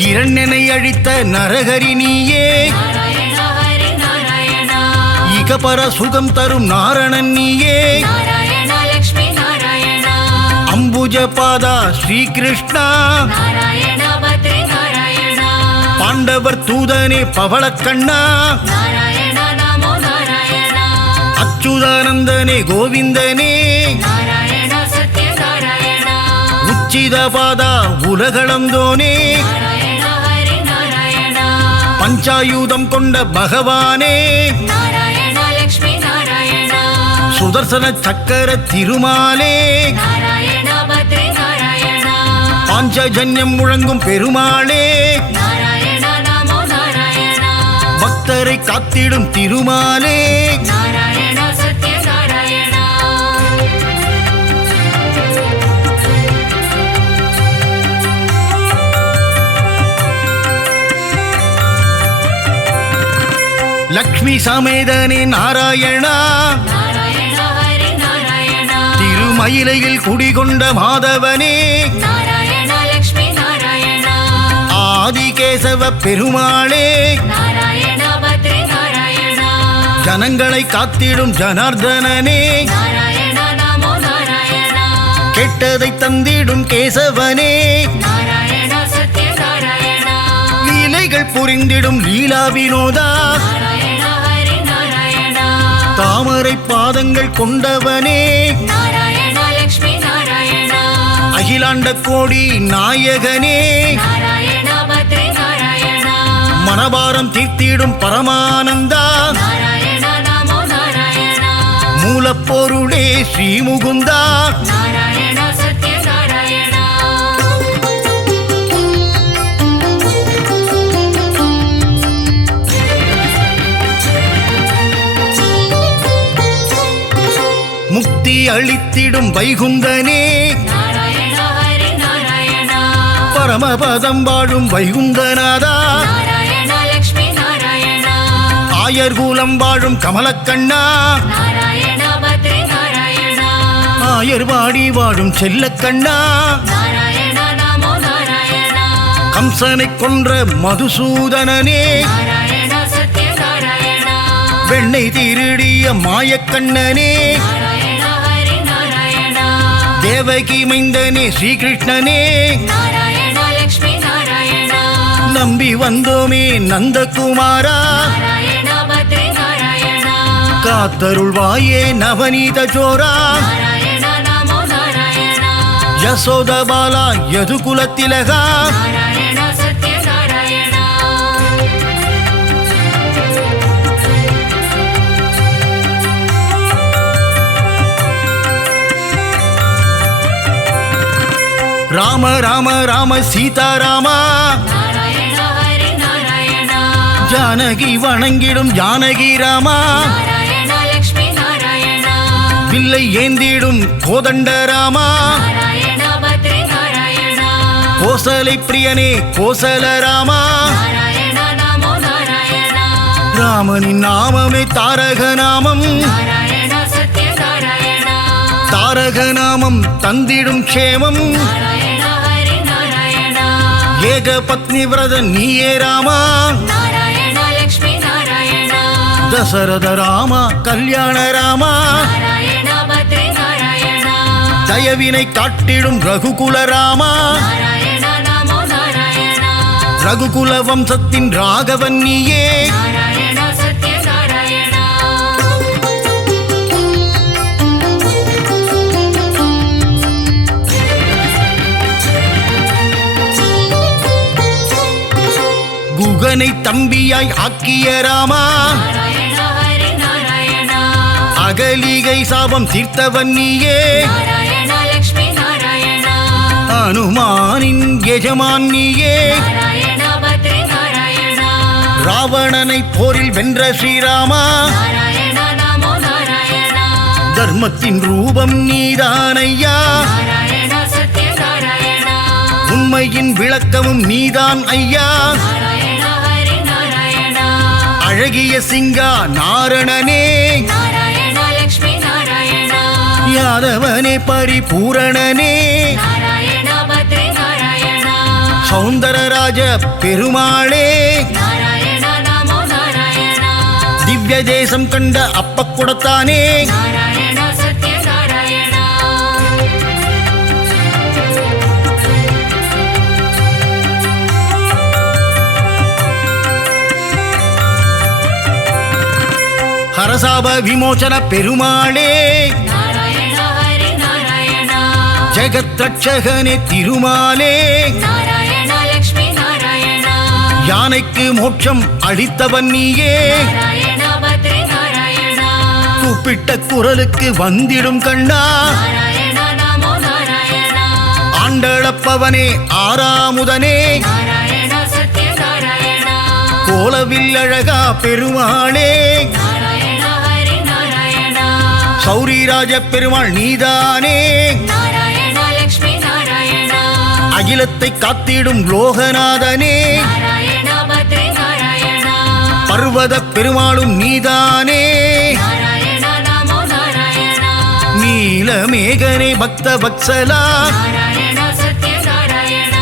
இரண்டனை அழித்த நரகரி நீயே நாராயண ஹரி நாராயணா இகபர சுகம் தரும் நாரணன் நீயே நாராயண லக்ஷ்மி நாராயணா அம்புஜ பாதா ஸ்ரீகிருஷ்ணா நாராயண பத்ரி நாராயணா பாண்டவர் தூதனே பவளக்கண்ணா நாராயண நமோ நாராயணா அச்சுதானந்தனே கோவிந்தனே நாராயண சத்ய நாராயணா உச்சித பாதா உலகளந்தோனே நாராயண ஹரி நாராயணா பஞ்சாயுதம் கொண்ட பகவானே நாராயண லக்ஷ்மி நாராயணா சுதர்சன சக்கர திருமாலே நாராயண பத்ரி நாராயணா பாஞ்சஜன்யம் முழங்கும் பெருமாளே நாராயண நமோ நாராயணா பக்தரை காத்திடும் திருமாலே நாராயண சத்ய நாராயணா லக்ஷ்மி சமேதனே நாராயணா நாராயண ஹரி நாராயணா திருமயிலையில் குடிகொண்ட மாதவனே நாராயண லக்ஷ்மி நாராயணா ஆதிகேசவ பெருமாளே நாராயண பத்ரி நாராயணா ஜனங்களை காத்திடும் ஜனார்தனனே நாராயண நமோ நாராயணா கெட்டதை தந்திடும் கேசவனே நாராயண சத்ய நாராயணா லீலைகள் புரிந்திடும் லீலா வினோதா நாராயண ஹரி நாராயணா தாமரை பாதங்கள் கொண்டவனே நாராயண லக்ஷ்மி நாராயணா அகிலாண்ட கோடி நாயகனே நாராயண பத்ரி நாராயணா மனபாரம் தீர்த்திடும் பரமானந்தா நாராயண நமோ நாராயணா மூலப்பொருளே ஸ்ரீமுகுந்தா நாராயண சத்ய நாராயணா முக்தி அளித்திடும் வைகுந்தனே நாராயண ஹரி நாராயணா பரமபதம் வாழும் வைகுந்தநாதா நாராயண லக்ஷ்மி நாராயணா ஆயர்கூலம் வாழும் கமலக்கண்ணா நாராயண பத்ரி நாராயணா ஆயர்வாடி வாழும் செல்லக்கண்ணா நாராயண நமோ நாராயணா கம்சனை கொன்ற மதுசூதனனே நாராயண சத்ய நாராயணா வெண்ணை திருடிய மாயக்கண்ணனே நாராயண ஹரி நாராயணா தேவகி மைந்தனே ஸ்ரீகிருஷ்ணனே நாராயண லக்ஷ்மி நாராயணா நம்பி வந்தோமே நந்தகுமாரா நாராயண பத்ரி நாராயணா காத்தருள்வாயே நவநீத சோரா நாராயண நமோ நாராயண யசோத பாலா யதுகுலத்திலகா நாராயண சத்ய நாராயண ராம ராம ராம சீதாராமா நாராயண ஹரி நாராயண ஜானகி வணங்கிடும் ஜானகி ராமா நாராயண லக்ஷ்மி நாராயண வில்லை ஏந்திடும் கோதண்ட ராமா நாராயண பத்ரி நாராயண கோசலை பிரியனே கோசல ராமா நாராயண நமோ நாராயண ராமனின் நாமமே தாரக நாமம் நாராயண சத்ய நாராயண தாரக நாமம் தந்திடும் க்ஷேமம் நாராயண ஹரி நாராயண ஏக பத்னி விரத நீயே ராமா நாராயண லக்ஷ்மி நாராயண தசரத ராமா கல்யாண ராமா நாராயண பத்ரி நாராயண தயவினை காட்டிடும் ரகுகுல ராமா நாராயண நமோ நாராயண ரகுகுல வம்சத்தின் ராகவன் நீயே நாராயண சத்ய நாராயண குகனை தம்பியாய் ஆக்கிய ராமா நாராயண ஹரி நாராயண அகலிகை சாபம் தீர்த்தவன் நீயே நாராயண லக்ஷ்மி நாராயண அனுமானின் எஜமான் நீயே நாராயண பத்ரி நாராயண ராவணனை போரில் வென்ற ஸ்ரீராமா நாராயண நமோ நாராயண தர்மத்தின் ரூபம் நீதானையா நாராயண சத்ய நாராயண உண்மையின் விளக்கமும் நீதான் ஐயா நாராயண ஹரி நாராயண அழகிய சிங்கா நாரணனே நாராயண லக்ஷ்மி நாராயண யாதவனே பரிபூரணனே நாராயண பத்ரி நாராயண சௌந்தரராஜ பெருமாளே நாராயண நமோ நாராயண திவ்ய தேசம் கண்ட அப்பக்குடத்தானே நாராயண சத்ய நாராயண ஹரசாப விமோசன பெருமாளே நாராயண ஹரி நாராயண ஜெகத் ரட்சகனே திருமாலே நாராயண லக்ஷ்மி நாராயண யானைக்கு மோட்சம் அளித்தவன் நீயே நாராயண பத்ரி நாராயண கூப்பிட்ட குரலுக்கு வந்திடும் கண்ணா நாராயண நமோ நாராயண ஆண்டளப்பவனே ஆறாமுதனே நாராயண சத்ய நாராயண கோலவில் அழகா பெருமாளே நாராயண ஹரி நாராயண சௌரிராஜ பெருமாள் நீதானே நாராயண லக்ஷ்மி நாராயண அகிலத்தை காத்திடும் லோகநாதனே நாராயண பத்ரி நாராயண பர்வத பெருமாளும் நீதானே நாராயண நமோ நாராயண நீலமேகனே பக்த வத்சலா நாராயண சத்ய நாராயண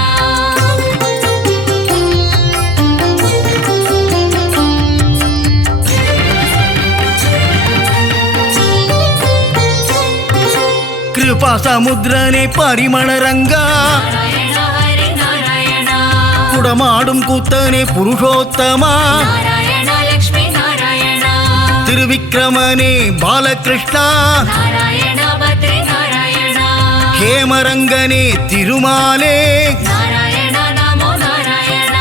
கிருபா சமுத்திரனே பரிமளரங்கா நாராயண ஹரி நாராயண குடமாடும் கூத்தனே புருஷோத்தமா நாராயண லக்ஷ்மி நாராயண திருவிக்கிரமனே பாலகிருஷ்ணா நாராயண பத்ரி நாராயண ஹேமரங்கனே திருமாலே நாராயண நமோ நாராயண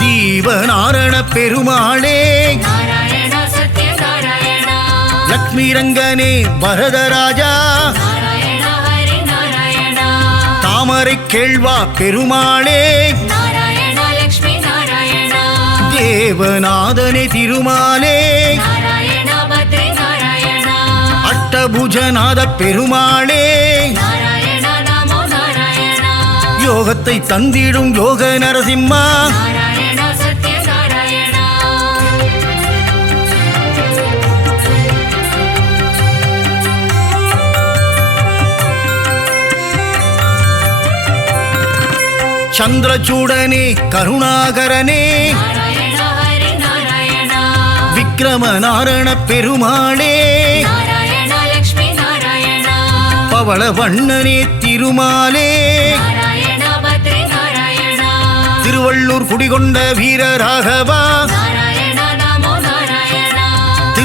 ஜீவநாரண பெருமாளே நாராயண சத்ய நாராயண லக்ஷ்மி ரங்கனே வரதராஜா நாராயண ஹரி நாராயண தாமரை கேள்வா பெருமாளே நாராயண லக்ஷ்மி நாராயண தேவநாதனே திருமாலே நாராயண பத்ரி நாராயண அட்டபுஜநாத பெருமாளே நாராயண நமோ நாராயண யோகத்தை தந்திடும் யோக நரசிம்மா நாராயண சத்ய நாராயண சந்திரசூடனே கருணாகரனே நாராயண ஹரி நாராயண விக்ரமநாரண பெருமாளே நாராயண லக்ஷ்மி நாராயண பவள வண்ணனே திருமாலே நாராயண பத்ரி நாராயண திருவள்ளூர் குடிகொண்ட வீரராகவா நாராயண நமோ நாராயண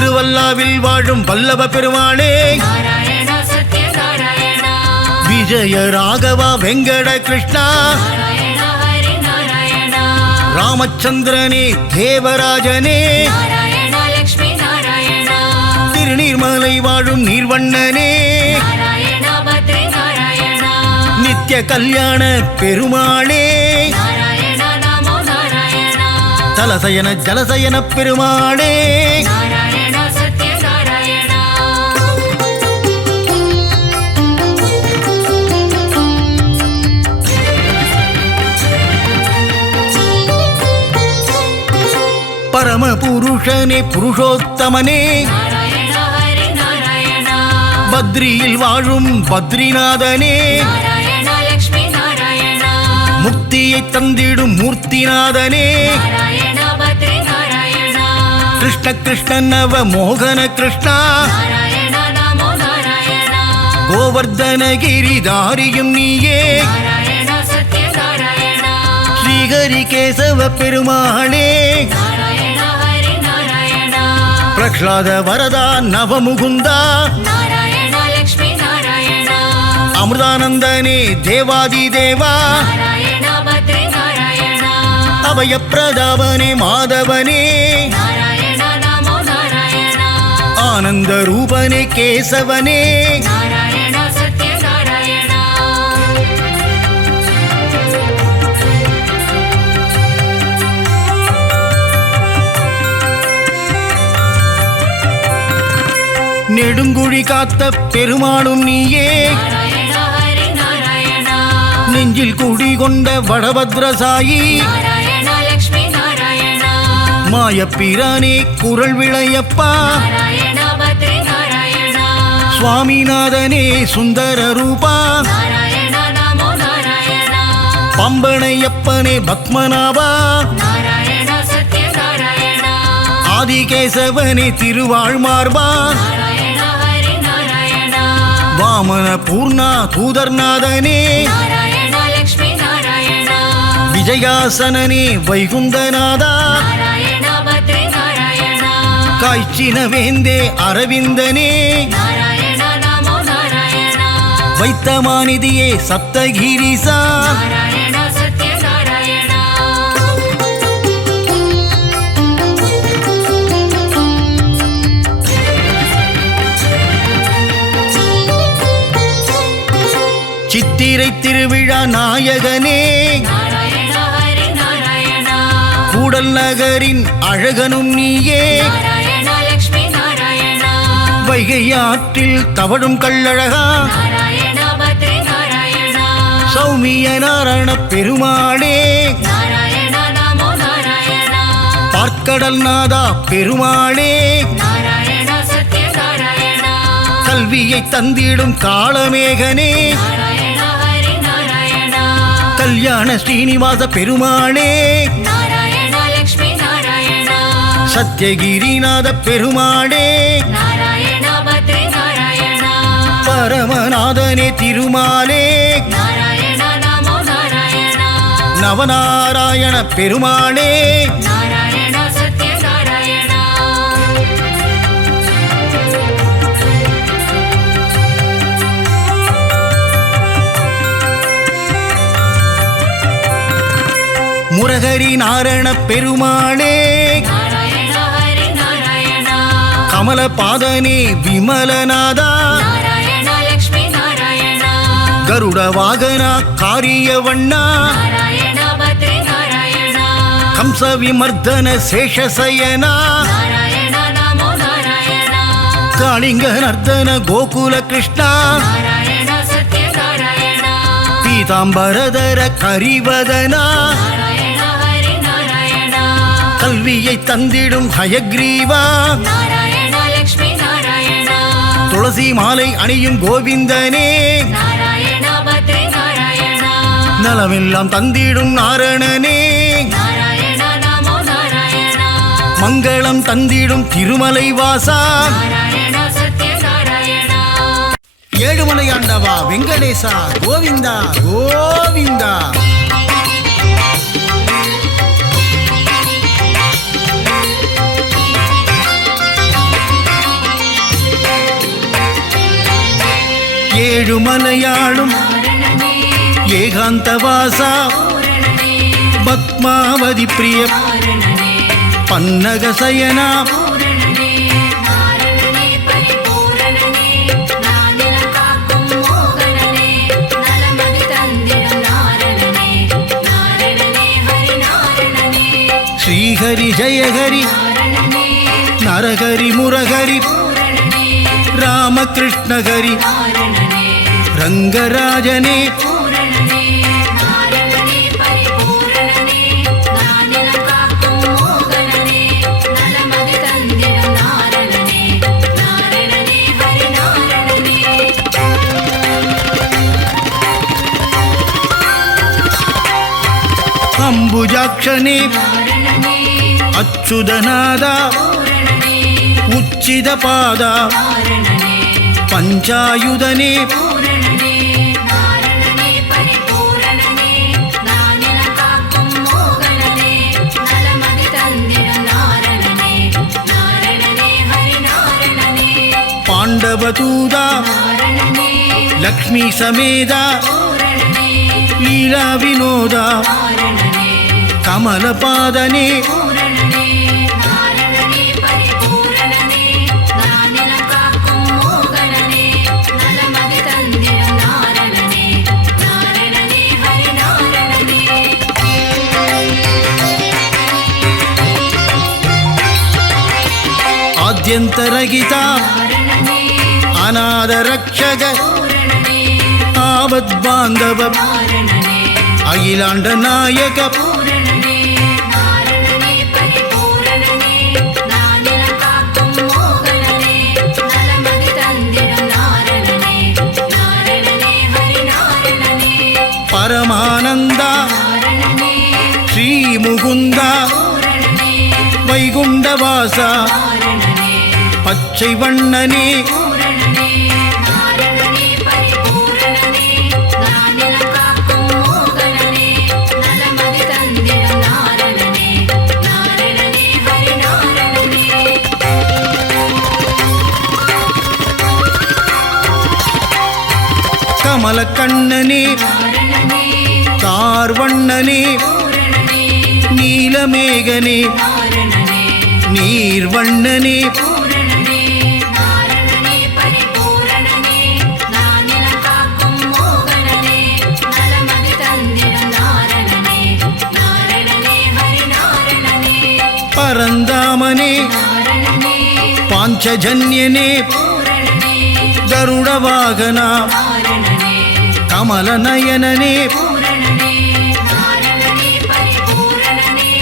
திருவல்லாவில் வாழும் வல்லப பெருமாளே நாராயணா சத்ய நாராயணா விஜய ராகவா வெங்கட கிருஷ்ணா நாராயணா ஹரி நாராயணா ராமச்சந்திரனே தேவராஜனே நாராயணா லக்ஷ்மி நாராயணா திருநீர்மலை வாழும் நீர்வண்ணனே நாராயணா பத்ரி நாராயணா நித்ய கல்யாண பெருமாளே நாராயணா நமோ நாராயணா தலசயன ஜலசயன பெருமாளே நாராயணா சத்ய நாராயணா பரம புருஷனே புருஷோத்தமனே நாராயணா ஹரி நாராயணா பத்ரியில் வாழும் பத்ரிநாதனே நாராயணா லக்ஷ்மி நாராயணா முக்தியை தந்திடும் மூர்த்திநாதனே நாராயணா பத்ரி நாராயணா கிருஷ்ண கிருஷ்ண நவ மோகன கிருஷ்ணா நாராயணா நமோ நாராயணா கோவர்தனகிரிதாரியும் நீயே நாராயணா சத்ய நாராயணா ஸ்ரீஹரி கேசவ பெருமாளே நாராயணா ஹரி நாராயணா பிரஹ்லாத வரதா நவமுகுந்தா நாராயணா லக்ஷ்மி நாராயணா அமிர்தானந்தனே தேவாதி தேவா நாராயணா பத்ரி நாராயணா அபயப்பிரதாபனே மாதவனே நாராயணா நமோ நாராயணா ஆனந்த ரூபனே கேசவனே நாராயணா சத்ய நாராயணா நெடுங்குழி காத்த பெருமாளும் நீயே நாராயணா ஹரி நாராயணா நெஞ்சில் குடிகொண்ட வடபத்ரசாயி நாராயணா லக்ஷ்மி நாராயணா மாயப்பிரானே குரல் விளையப்பா நாராயணா பத்ரி நாராயணா சுவாமிநாதனே சுந்தர ரூபா நாராயணா நமோ நாராயணா பம்பனையப்பனே பத்மநாபா நாராயணா சத்ய நாராயணா ஆதிகேசவனே திருவாழ்மார்பா நாராயணா ஹரி நாராயணா வாமன பூர்ணா தூதர்நாதனே நாராயணா லக்ஷ்மி நாராயணா விஜயாசனனே வைகுந்தநாதா நாராயணா பத்ரி நாராயணா காய்ச்சின வேந்தே அரவிந்தனே நாராயணா நமோ நாராயணா வைத்தமாநிதியே சப்தகிரிசா நாராயணா சத்ய நாராயணா சித்திரை திருவிழா நாயகனே நாராயணா ஹரி நாராயணா கூடல் நகரின் அழகனும் நீயே நாராயணா லக்ஷ்மி நாராயணா வைகை ஆற்றில் தவழும் கள்ளழகா நாராயணா பத்ரி நாராயணா சௌமிய நாராயண பெருமாளே நாராயணா நமோ நாராயணா பார்க்கடல் நாதா பெருமாளே நாராயணா சத்ய நாராயணா கல்வியை தந்திடும் காளமேகனே நாராயணா ஹரி நாராயணா கல்யாண ஸ்ரீனிவாச பெருமாளே நாராயணா லக்ஷ்மி நாராயணா சத்யகிரிநாத பெருமாளே நாராயணா பத்ரி நாராயணா பரமநாதனே திருமாலே நாராயணா நமோ நாராயணா நவநாராயண பெருமாளே நாராயணா சத்ய நாராயணா முரகரி நாராயண பெருமாளே நாராயணா ஹரி நாராயணா கமலபாதனே விமலநாதா நாராயணா லக்ஷ்மி நாராயணா கருட வாகனா காரியவண்ணா நாராயணா பத்ரி நாராயணா கம்ச விமர்தன சேஷசயனா நாராயணா நமோ நாராயணா காளிங்க நர்தன கோகுல கிருஷ்ணா நாராயணா சத்ய நாராயணா பீதாம்பரதர கரிவதனா நாராயணா ஹரி நாராயணா கல்வியை தந்திடும் ஹயக்ரீவா நாராயணா லக்ஷ்மி நாராயணா துளசி மாலை அணியும் கோவிந்தனே நாராயணா பத்ரி நாராயணா நலமெல்லாம் தந்திடும் நாரணனே நாராயணா நமோ நாராயணா மங்களம் தந்திடும் திருமலை வாசா நாராயணா சத்ய நாராயணா ஏழுமலையாண்டவா வெங்கடேசா கோவிந்தா கோவிந்தா ஏழுமலையாளும் நாரணனே ஏகாந்தவாசா பூரணனே பத்மாவதி பிரிய நாரணனே பன்னகசயனா பூரணனே நாரணனே பரிபூரணனே நானிலம் காக்கும் மோகனனே நலமதி தந்திடும் நாரணனே நாரணனே ஹரி நாரணனே ஸ்ரீஹரி ஜெயஹரி நாரணனே நரஹரி முரஹரி பூரணனே ராமகிருஷ்ணஹரி நாரணனே ரங்கராஜனே பூரணனே நாரணனே பரிபூரணனே நானிலம் காக்கும் மோகனனே நலமதி தந்திடும் நாரணனே நாரணனே ஹரி நாரணனே அம்புஜாக்ஷனே நாரணனே அச்சுதநாதா பூரணனே உச்சிதபாதா நாரணனே பஞ்சாயுதனே பூரணனே நாரணனே பரிபூரணனே நானிலம் காக்கும் மோகனனே நலமதி தந்திடும் நாரணனே நாரணனே ஹரி நாரணனே பாண்டவதூதா நாரணனே லக்ஷ்மி சமேதா பூரணனே லீலா வினோதா நாரணனே கமலபாதனே பூரணனே நாரணனே பரிபூரணனே நானிலம் காக்கும் மோகனனே நலமதி தந்திடும் நாரணனே நாரணனே ஹரி நாரணனே ஆத்யந்தரகிதா நாரணனே அநாதரக்ஷக பூரணனே ஆபத் பாந்தவ நாரணனே அகிலாண்ட நாயக பூரணனே நாரணனே பரிபூரணனே நானிலம் காக்கும் மோகனனே நலமதி தந்திடும் நாரணனே நாரணனே ஹரி நாரணனே பரமானந்தா நாரணனே ஸ்ரீ முகுந்தா பூரணனே வைகுண்டவாசா நாரணனே பச்சை வண்ணனே பூரணனே நாரணனே பரிபூரணனே நானிலம் காக்கும் மோகனனே நலமதி தந்திடும் நாரணனே நாரணனே ஹரி நாரணனே கமலக்கண்ணனே நாரணனே தார்வண்ணனே பூரணனே நீலமேகனே நாரணனே நீர்வண்ணனே பூரணனே நாரணனே பரிபூரணனே நானிலம் காக்கும் மோகனனே நலமதி தந்திடும் நாரணனே நாரணனே ஹரி நாரணனே பரந்தாமனே நாரணனே பாஞ்சஜன்யனே பூரணனே கருடவாகனா நாரணனே கமலநயனனே பூரணனே நாரணனே பரிபூரணனே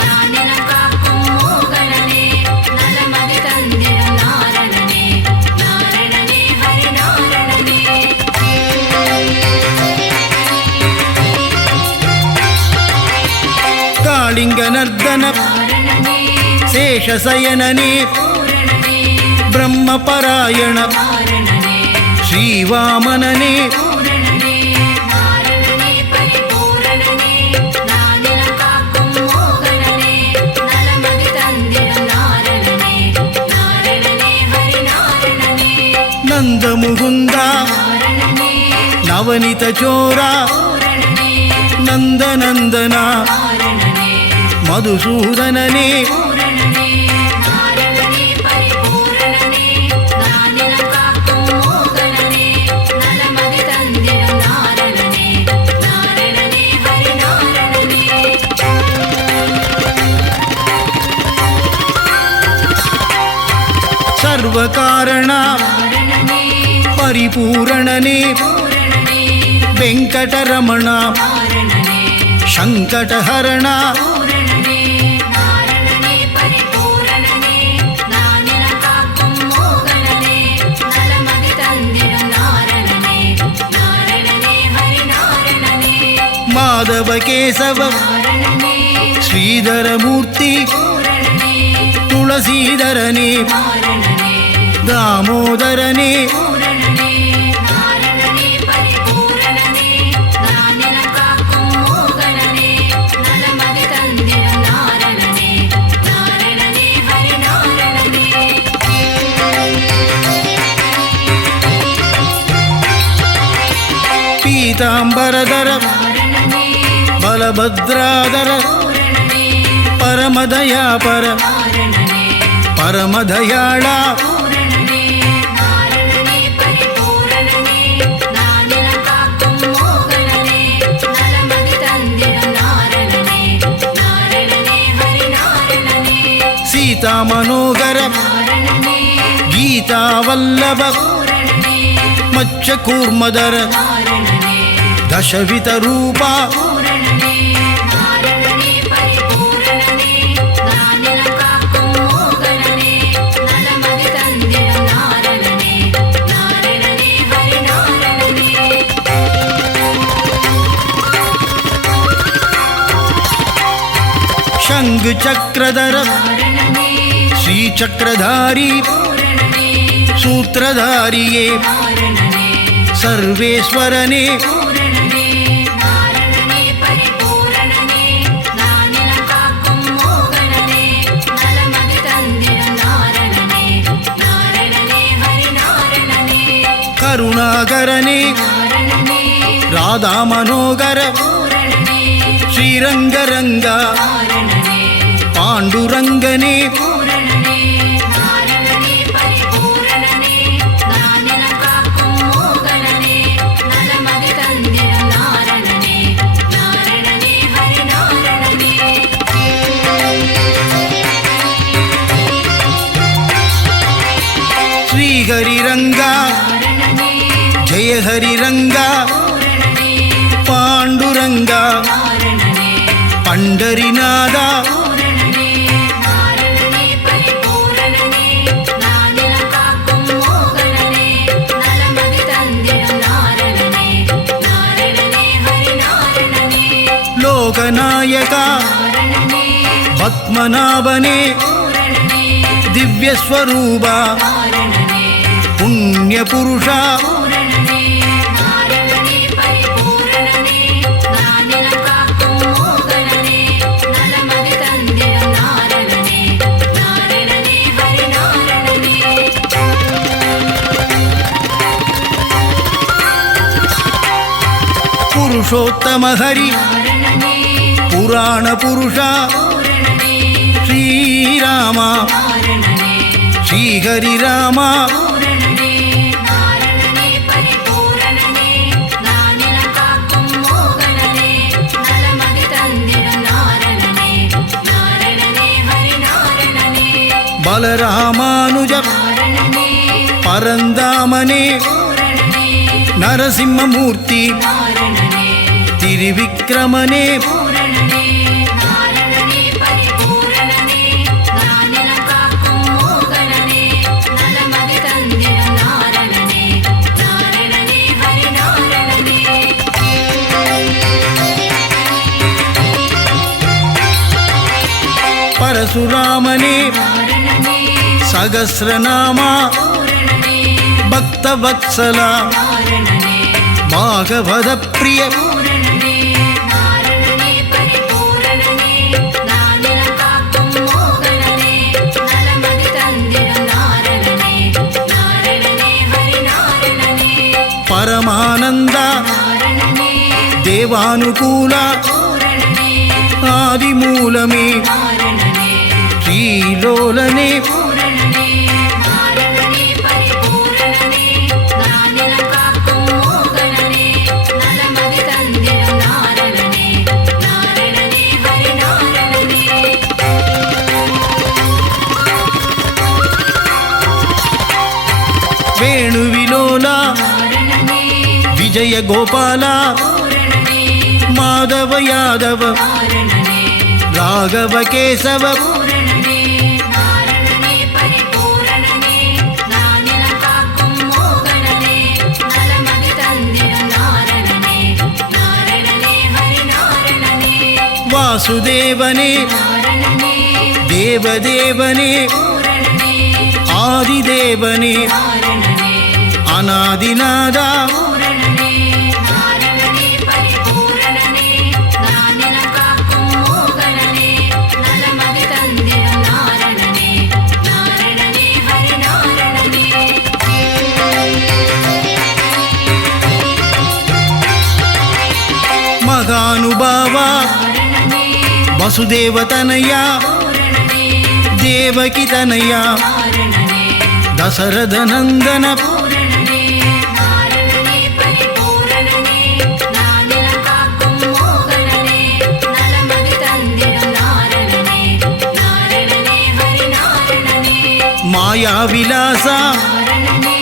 நானிலம் காக்கும் மோகனனே நலமதி தந்திடும் நாரணனே நாரணனே ஹரி நாரணனே காளிங்கநர்தன நாரணனே சேஷசயனனே பூரணனே பிரம்மபராயண நாரணனே ஸ்ரீவாமனனே பூரணனே நாரணனே பரிபூரணனே நானிலம் காக்கும் மோகனனே நலமதி தந்திடும் நாரணனே நாரணனே ஹரி நாரணனே நந்தமுகுந்தா நாரணனே நவனித சோரா பூரணனே நந்தநந்தனா நாரணனே மதுசூதனனே பூரணனே நாரணனே பரிபூரணனே நானிலம் காக்கும் மோகனனே நலமதி தந்திடும் நாரணனே நாரணனே ஹரி நாரணனே சர்வகாரணா நாரணனே பரிபூரணனே பூரணனே வெங்கடரமணா நாரணனே சங்கடஹரணா பூரணனே நாரணனே பரிபூரணனே நானிலம் காக்கும் மோகனனே நலமதி தந்திடும் நாரணனே நாரணனே ஹரி நாரணனே மாதவ கேசவ நாரணனே ஸ்ரீதரமூர்த்தி பூரணனே துளசீதரனே நாரணனே தாமோதரனே பூரணனே நாரணனே பரிபூரணனே நானிலம் காக்கும் மோகனனே நலமதி தந்திடும் நாரணனே நாரணனே ஹரி நாரணனே பீதாம்பரதர நாரணனே பலபத்ராதர பூரணனே பரமதயாபர நாரணனே பரமதயாளா பூரணனே நாரணனே பரிபூரணனே நானிலம் காக்கும் மோகனனே நலமதி தந்திடும் நாரணனே நாரணனே ஹரி நாரணனே சீதா மனோகர நாரணனே கீதா வல்லப பூரணனே மச்ச கூர்மதர நாரணனே தசவித ரூபா பூரணனே நாரணனே பரிபூரணனே நானிலம் காக்கும் மோகனனே நலமதி தந்திடும் நாரணனே நாரணனே ஹரி நாரணனே சங்கு சக்கரதர நாரணனே ஸ்ரீசக்கரதாரி பூரணனே சூத்திரதாரியே நாரணனே சர்வேஸ்வரனே பூரணனே நாரணனே பரிபூரணனே நானிலம் காக்கும் மோகனனே நலமதி தந்திடும் நாரணனே நாரணனே ஹரி நாரணனே கருணாகரனே நாரணனே ராதா மனோகர பூரணனே ஸ்ரீரங்கரங்கா நாரணனே பாண்டுரங்கனே பூரணனே நாரணனே பரிபூரணனே நானிலம் காக்கும் மோகனனே நலமதி தந்திடும் நாரணனே நாரணனே ஹரி நாரணனே ஸ்ரீஹரிரங்கா நாரணனே ஜெய ஹரிரங்கா பூரணனே பாண்டுரங்கா நாரணனே பண்டரிநாதா பூரணனே நாரணனே பரிபூரணனே நானிலம் காக்கும் மோகனனே நலமதி தந்திடும் நாரணனே நாரணனே ஹரி நாரணனே லோகநாயகா நாரணனே பத்மநாபனே பூரணனே திவ்யஸ்வரூபா நாரணனே புண்ணியபுருஷா பூரணனே நாரணனே பரிபூரணனே நானிலம் காக்கும் மோகனனே நலமதி தந்திடும் நாரணனே நாரணனே ஹரி நாரணனே புருஷோத்தம ஹரி நாரணனே புராண புருஷா பூரணனே ஸ்ரீராமா நாரணனே ஸ்ரீஹரிராமா பூரணனே நாரணனே பரிபூரணனே நானிலம் காக்கும் மோகனனே நலமதி தந்திடும் நாரணனே நாரணனே ஹரி நாரணனே பலராமானுஜ நாரணனே பரந்தாமனே பூரணனே நரசிம்மமூர்த்தி நாரணனே திரிவிக்ரமனே பூரணனே நாரணனே பரிபூரணனே நானிலம் காக்கும் மோகனனே நலமதி தந்திடும் நாரணனே நாரணனே ஹரி நாரணனே பரசுராமனே நாரணனே சகஸ்ரநாமா பூரணனே பக்தவத்சலா நாரணனே பாகவத பிரிய பூரணனே நாரணனே பரிபூரணனே நானிலம் காக்கும் மோகனனே நலமதி தந்திடும் நாரணனே நாரணனே ஹரி நாரணனே பரமானந்தா நாரணனே தேவானுகூலா பூரணனே ஆதிமூலமே நாரணனே ஸ்ரீலோலனே பூரணனே நாரணனே பரிபூரணனே நானிலம் காக்கும் மோகனனே நலமதி தந்திடும் நாரணனே நாரணனே ஹரி நாரணனே வேணுவிலோலா நாரணனே விஜய கோபாலா பூரணனே மாதவ யாதவ நாரணனே ராகவ கேசவ பூரணனே நாரணனே பரிபூரணனே நானிலம் காக்கும் மோகனனே நலமதி தந்திடும் நாரணனே நாரணனே ஹரி நாரணனே வாசுதேவனே நாரணனே தேவதேவனே பூரணனே ஆதிதேவனே நாரணனே அநாதிநாதா பூரணனே நாரணனே பரிபூரணனே நானிலம் காக்கும் மோகனனே நலமதி தந்திடும் நாரணனே நாரணனே ஹரி நாரணனே வசுதேவதனயா பூரணனே தேவகி தனயா நாரணனே தசரத நந்தன பூரணனே நாரணனே பரிபூரணனே நானிலம் காக்கும் மோகனனே நலமதி தந்திடும் நாரணனே நாரணனே ஹரி நாரணனே மாயா விலாசா நாரணனே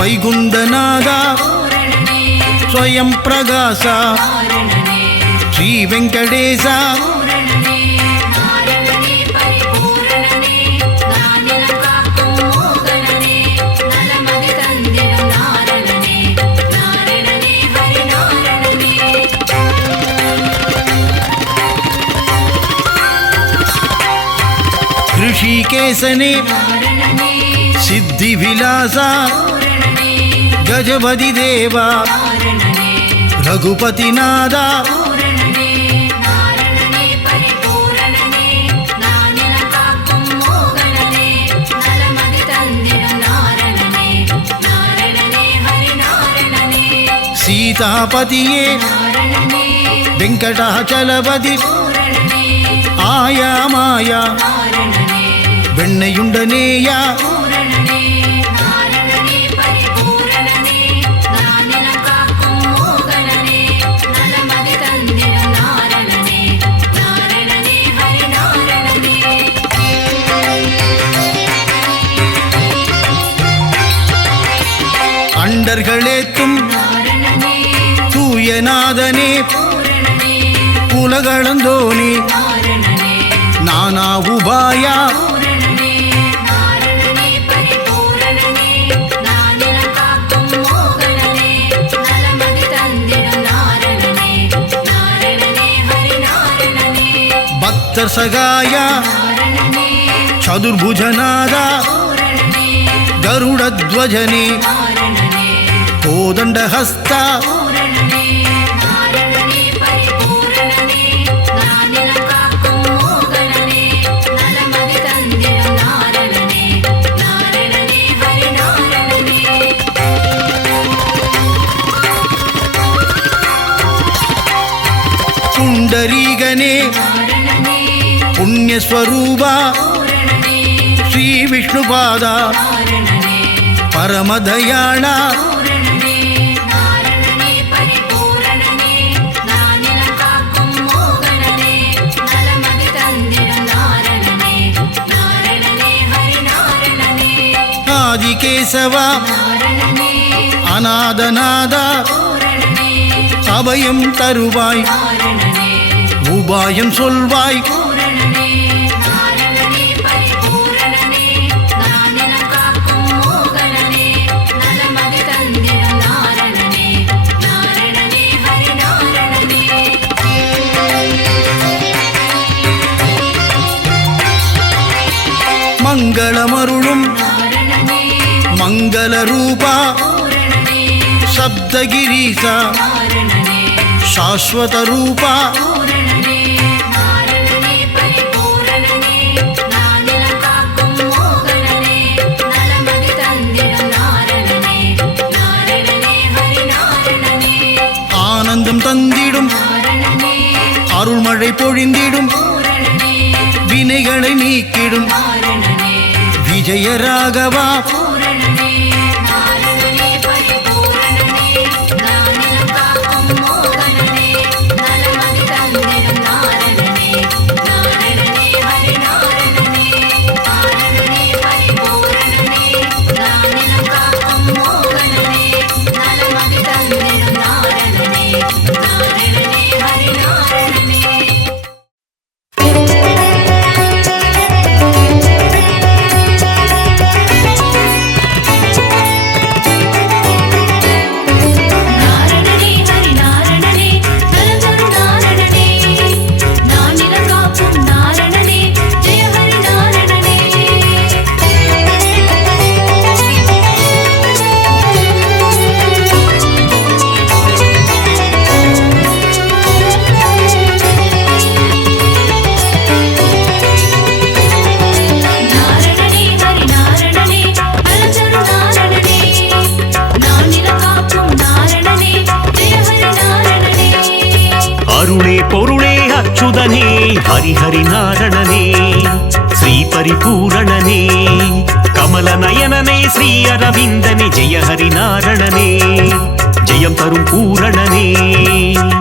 வைகுந்தநாதா பூரணனே ஸ்வயம் பிரகாசா நாரணனே ஸ்ரீ வெங்கடேசா பூரணனே நாரணனே பரிபூரணனே நானிலம் காக்கும் மோகனனே நலமதி தந்திடும் நாரணனே நாரணனே ஹரி நாரணனே ऋषिकेशने நாரணனே सिद्धि विलासा பூரணனே गजपति देवा நாரணனே रघुपतिनादा பூரணனே நாரணனே பரிபூரணனே நானிலம் காக்கும் மோகனனே நலமதி தந்திடும் நாரணனே நாரணனே ஹரி நாரணனே सीतापतिये நாரணனே வெங்கடாச்சலபதி பூரணனே ஆயா மாயா நாரணனே வெண்ணையுண்டனேயா பூரணனே நாரணனே பரிபூரணனே நானிலம் காக்கும் மோகனனே நலமதி தந்திடும் நாரணனே நாரணனே ஹரி நாரணனே அண்டர்களேத்தும் நாரணனே தூயநாதனே பூரணனே உலகளந்தோனே நாரணனே நானா உபாயா பூரணனே நாரணனே பரிபூரணனே நானிலம் காக்கும் மோகனனே நலமதி தந்திடும் நாரணனே நாரணனே ஹரி நாரணனே பக்தர் சகாயா நாரணனே சதுர்புஜநாதா பூரணனே கருடத்வஜனே நாரணனே கோதண்டஹஸ்தா பூரணனே நாரணனே பரிபூரணனே நானிலம் காக்கும் மோகனனே நலமதி தந்திடும் நாரணனே நாரணனே ஹரி நாரணனே புண்டரீகனே நாரணனே புண்ணியஸ்வரூபா பூரணனே ஸ்ரீ விஷ்ணுபாதா நாரணனே பரமதயாளா பூரணனே நாரணனே பரிபூரணனே நானிலம் காக்கும் மோகனனே நலமதி தந்திடும் நாரணனே நாரணனே ஹரி நாரணனே ஆதிகேசவா நாரணனே அநாதநாதா பூரணனே அபயம் தருவாய் நாரணனே உபாயம் சொல்வாய் பூரணனே நாரணனே பரிபூரணனே நானிலம் காக்கும் மோகனனே நலமதி தந்திடும் நாரணனே நாரணனே ஹரி நாரணனே மங்களமருளும் நாரணனே மங்கள ரூபா பூரணனே சப்தகிரீசா நாரணனே சாஸ்வத ரூபா பூரணனே நாரணனே பரிபூரணனே நானிலம் காக்கும் மோகனனே நலமதி தந்திடும் நாரணனே நாரணனே ஹரி நாரணனே ஆனந்தம் தந்திடும் நாரணனே அருள்மழை பொழிந்திடும் பூரணனே வினைகளை நீக்கிடும் நாரணனே விஜயராகவா பூரணனே நாரணனே பரிபூரணனே நானிலம் காக்கும் மோகனனே நலமதி தந்திடும் நாரணனே நாரணனே ஹரி நாரணனே நாரணனே பரிபூரணனே நானிலம் காக்கும் மோகனனே நலமதி தந்திடும் நாரணனே நாரணனே ஹரி நாரணனே நாரணனே ஹரி நாரணனே நலந்தரு நாரணனே நானிலம் காக்கும் நாரணனே ஜெய ஹரி நாரணனே நாரணனே ஹரி நாரணனே நலந்தரு நாரணனே நானிலம் காக்கும் நாரணனே ஜெய ஹரி நாரணனே அருளே பொருளே அச்சுதனே ஹரிஹரி நாரணனே ஸ்ரீ பரிபூரணனே கமல நயனனே ஸ்ரீ அரவிந்தனே ஜெய ஹரி நாரணனே ஜெயம் தரும் பூரணனே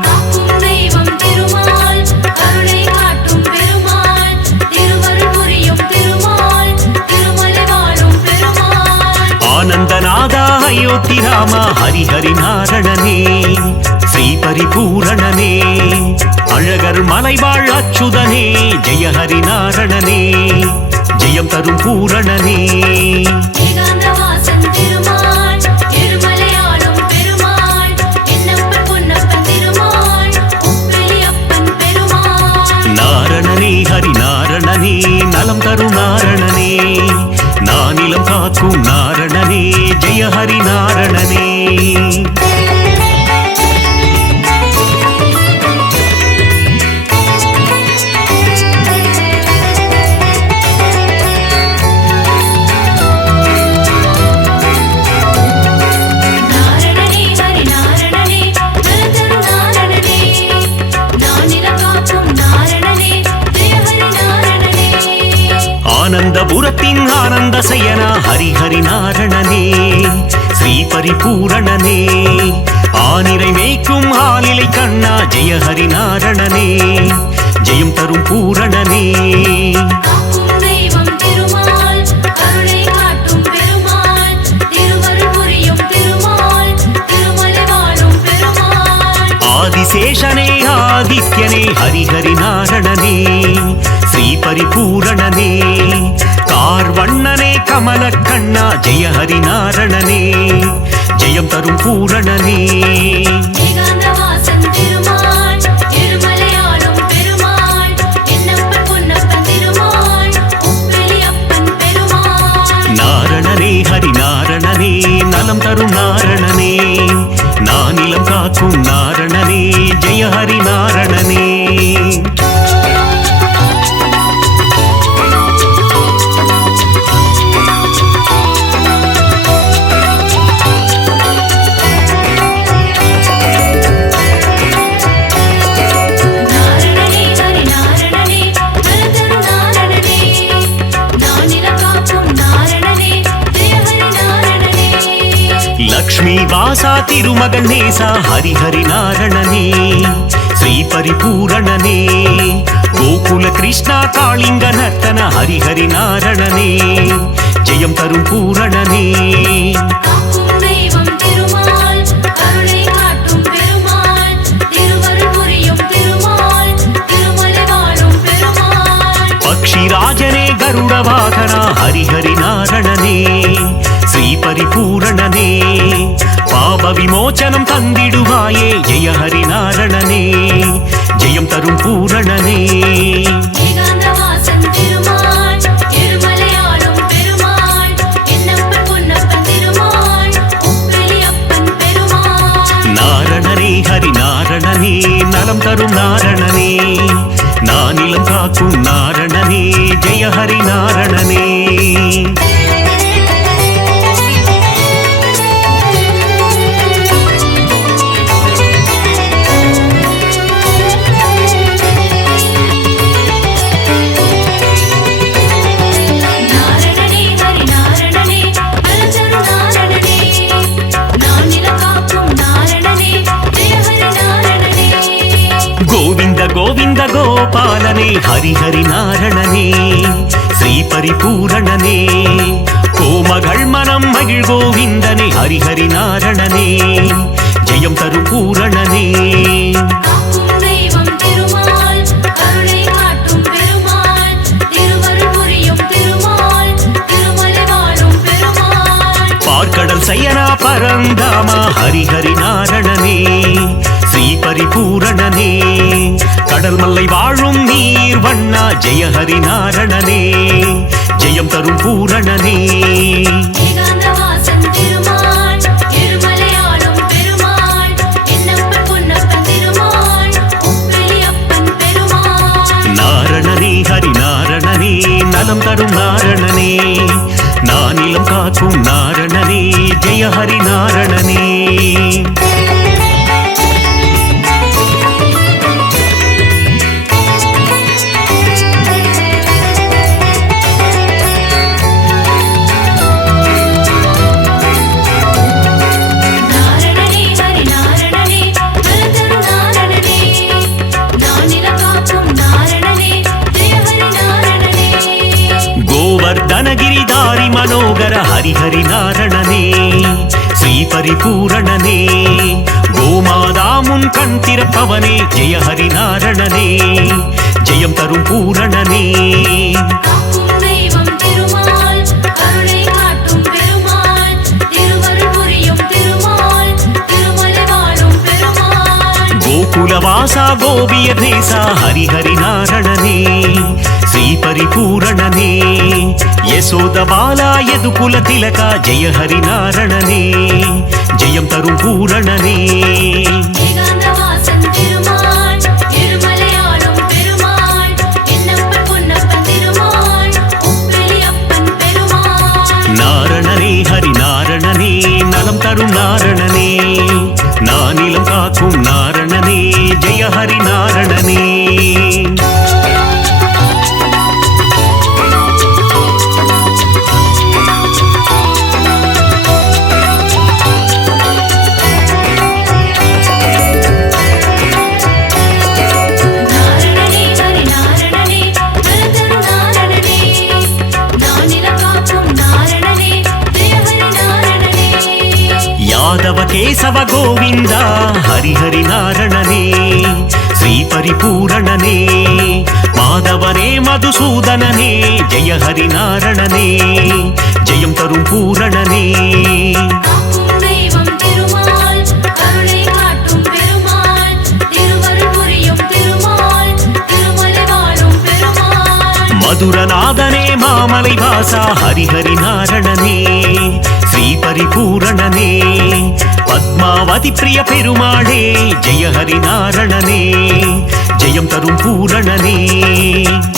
காக்கும் தெய்வம் திருமால் கருணை காட்டும் பெருமாள் திருவருள் புரியும் திருமால் திருமலை வாழும் பெருமாள் ஆனந்தநாதா அயோத்தி ராமா ஹரிஹரி நாரணனே ஸ்ரீ பரிபூரணனே அழகர் மலைவாழ் அச்சுதனே ஜெய ஹரி நாரணனே ஜெயம் தரும் பூரணனே ஏகாந்தவாசன் திருமால் திருமலையாளும் பெருமாள் என்னப்பன் பொன்னப்பன் திருமாள் உப்பிலியப்பன் பெருமாள் நாரணனே ஹரி நாரணனே நலம் தரும் நாரணனே நானிலம் காக்கும் நாரணனே ஜெய ஹரி நாரணனே நாரணனே ஹரி நாரணனே நலதரு நாரணனே நானிலம் காக்கும் நாரணனே ஜெய ஹரி நாரணனே ஆனந்தபுரத்தின் ஆனந்த சயனா ஹரிஹரி நாரணனே ஸ்ரீ பரிபூரணனே ஆனிரை மேய்க்கும் ஆலிலை கண்ணா ஜெய ஹரி நாரணனே ஜெயம் தரும் பூரணனே காக்கும் தெய்வம் திருமால் கருணை காட்டும் பெருமாள் திருவருள் புரியும் திருமால் திருமலை வாழும் பெருமாள் ஆதிசேஷனே ஆதித்யனே ஹரிஹரி நாரணனே ஸ்ரீ பரிபூரணனே கார்வண்ணனே கமல கண்ணா ஜெய ஹரி நாரணனே ஜெயம் தரும் பூரணனே ஏகாந்தவாசன் திருமால் திருமலையாளும் பெருமாள் என்னப்பன் பொன்னப்பன் திருமாள் உப்பிலியப்பன் பெருமாள் நாரணனே ஹரி நாரணனே நலம் தரும் நாரணனே நானிலம் காக்கும் நாரணனே ஜெய ஹரி நாரணனே நாரணனே ஹரி நாரணனே நலதரு நாரணனே நானிலம் காக்கும் நாரணனே ஜெய ஹரி நாரணனே லக்ஷ்மி வாசா திருமகள் நேசா ஹரிஹரி நாரணனே ஸ்ரீ பரிபூரணனே கோகுல கிருஷ்ணா காளிங்க நர்த்தன ஹரிஹரி நாரணனே ஜெயம் தரும் பூரணனே காக்கும் தெய்வம் திருமால் கருணை காட்டும் பெருமாள் திருவருள் புரியும் திருமால் திருமலை வாழும் பெருமாள் பக்ஷிராஜனே கருட வாகனா ஹரிஹரி நாரணனே ஸ்ரீ பரிபூரணனே பாப விமோச்சனம் தந்திடுவாயே ஜெய ஹரி நாரணனே ஜெயம் தரும் பூரணனே ஏகாந்தவாசன் திருமால் திருமலையாளும் பெருமாள் என்னப்பன் பொன்னப்பன் திருமாள் உப்பிலியப்பன் பெருமாள் நாரணனே ஹரி நாரணனே நலம் தரும் நாரணனே நானிலம் காக்கும் நாரணனே ஜெய ஹரி நாரணனே நாரணனே ஹரி நாரணனே நலதரு நாரணனே நானிலம் காக்கும் நாரணனே ஜெய ஹரி நாரணனே கோவிந்த கோவிந்த கோபாலனே ஹரிஹரி நாரணனே ஸ்ரீ பரிபூரணனே கோமகள் மனம் மகிழ் கோவிந்தனே ஹரிஹரி நாரணனே ஜெயம் தரும் பூரணனே காக்கும் தெய்வம் திருமால் கருணை காட்டும் பெருமாள் திருவருள் புரியும் திருமால் திருமலை வாழும் பெருமாள் பார்க்கடல் சயனா பரந்தாமா ஹரிஹரி நாரணனே ஸ்ரீ பரிபூரணனே கடல் மல்லை வாழும் நீர் வண்ணா ஜெய ஹரி நாரணனே ஜெயம் தரும் பூரணனே ஏகாந்தவாசன் திருமால் திருமலையாளும் பெருமாள் என்னப்பன் பொன்னப்பன் திருமாள் உப்பிலியப்பன் பெருமாள் நாரணனே ஹரி நாரணனே நலம் தரும் நாரணனே நானிலம் காக்கும் நாரணனே ஜெய ஹரி நாரணனே நாரணனே ஸ்ரீ பரிபூரணனே கோமாதாமுன் கண் திறப்பவனே ஜெய ஹரி நாரணனே ஜெயம் தரும் பூரணனே காக்கும் தெய்வம் திருமால் கருணை காட்டும் பெருமாள் திருவருள் புரியும் திருமால் திருமலை வாழும் பெருமாள் கோகுலவாசா கோபிய தேசா ஹரி ஹரி நாரணனே ஸ்ரீ பரிபூரணனே யசோத பாலா யதுகுல திலகா ஜெய ஹரி நாரணனே ஜெயம் தரும் பூரணனே ஏகாந்தவாசன் திருமால் இருமலையாளும் பெருமாள் என்னப்பன் பொன்னப்பன் திருமாள் உப்பிலி அப்பன் பெருமாள் நாரணனே ஹரி நாரணனே நலம் தரும் நாரணனே நானிலம் காக்கும் நாரணனே ஜெய ஹரி நாரணனே நாரணனே ஹரி நாரணனே நலதரு நாரணனே நானிலம் காக்கும் நாரணனே ஜெய ஹரி நாரணனே யாதவ கேசவ கோவிந்தா ஹரி ஹரி நாரணனே ஸ்ரீ பரிபூரணனே மாதவனே மதுசூதனனே ஜெய ஹரி நாரணனே ஜெயம் தரும் பூரணனே காக்கும் தெய்வம் திருமால் கருணை காட்டும் பெருமாள் திருவருள் புரியும் திருமால் திருமலை வாழும் பெருமாள் மதுரநாதனே மாமலை வாசா ஹரி ஹரி நாரணனே ஸ்ரீ பரிபூரணனே பத்மாவதி பிரிய பெருமாளே ஜெய ஹரி நாரணனே ஜெயம் தரும் பூரணனே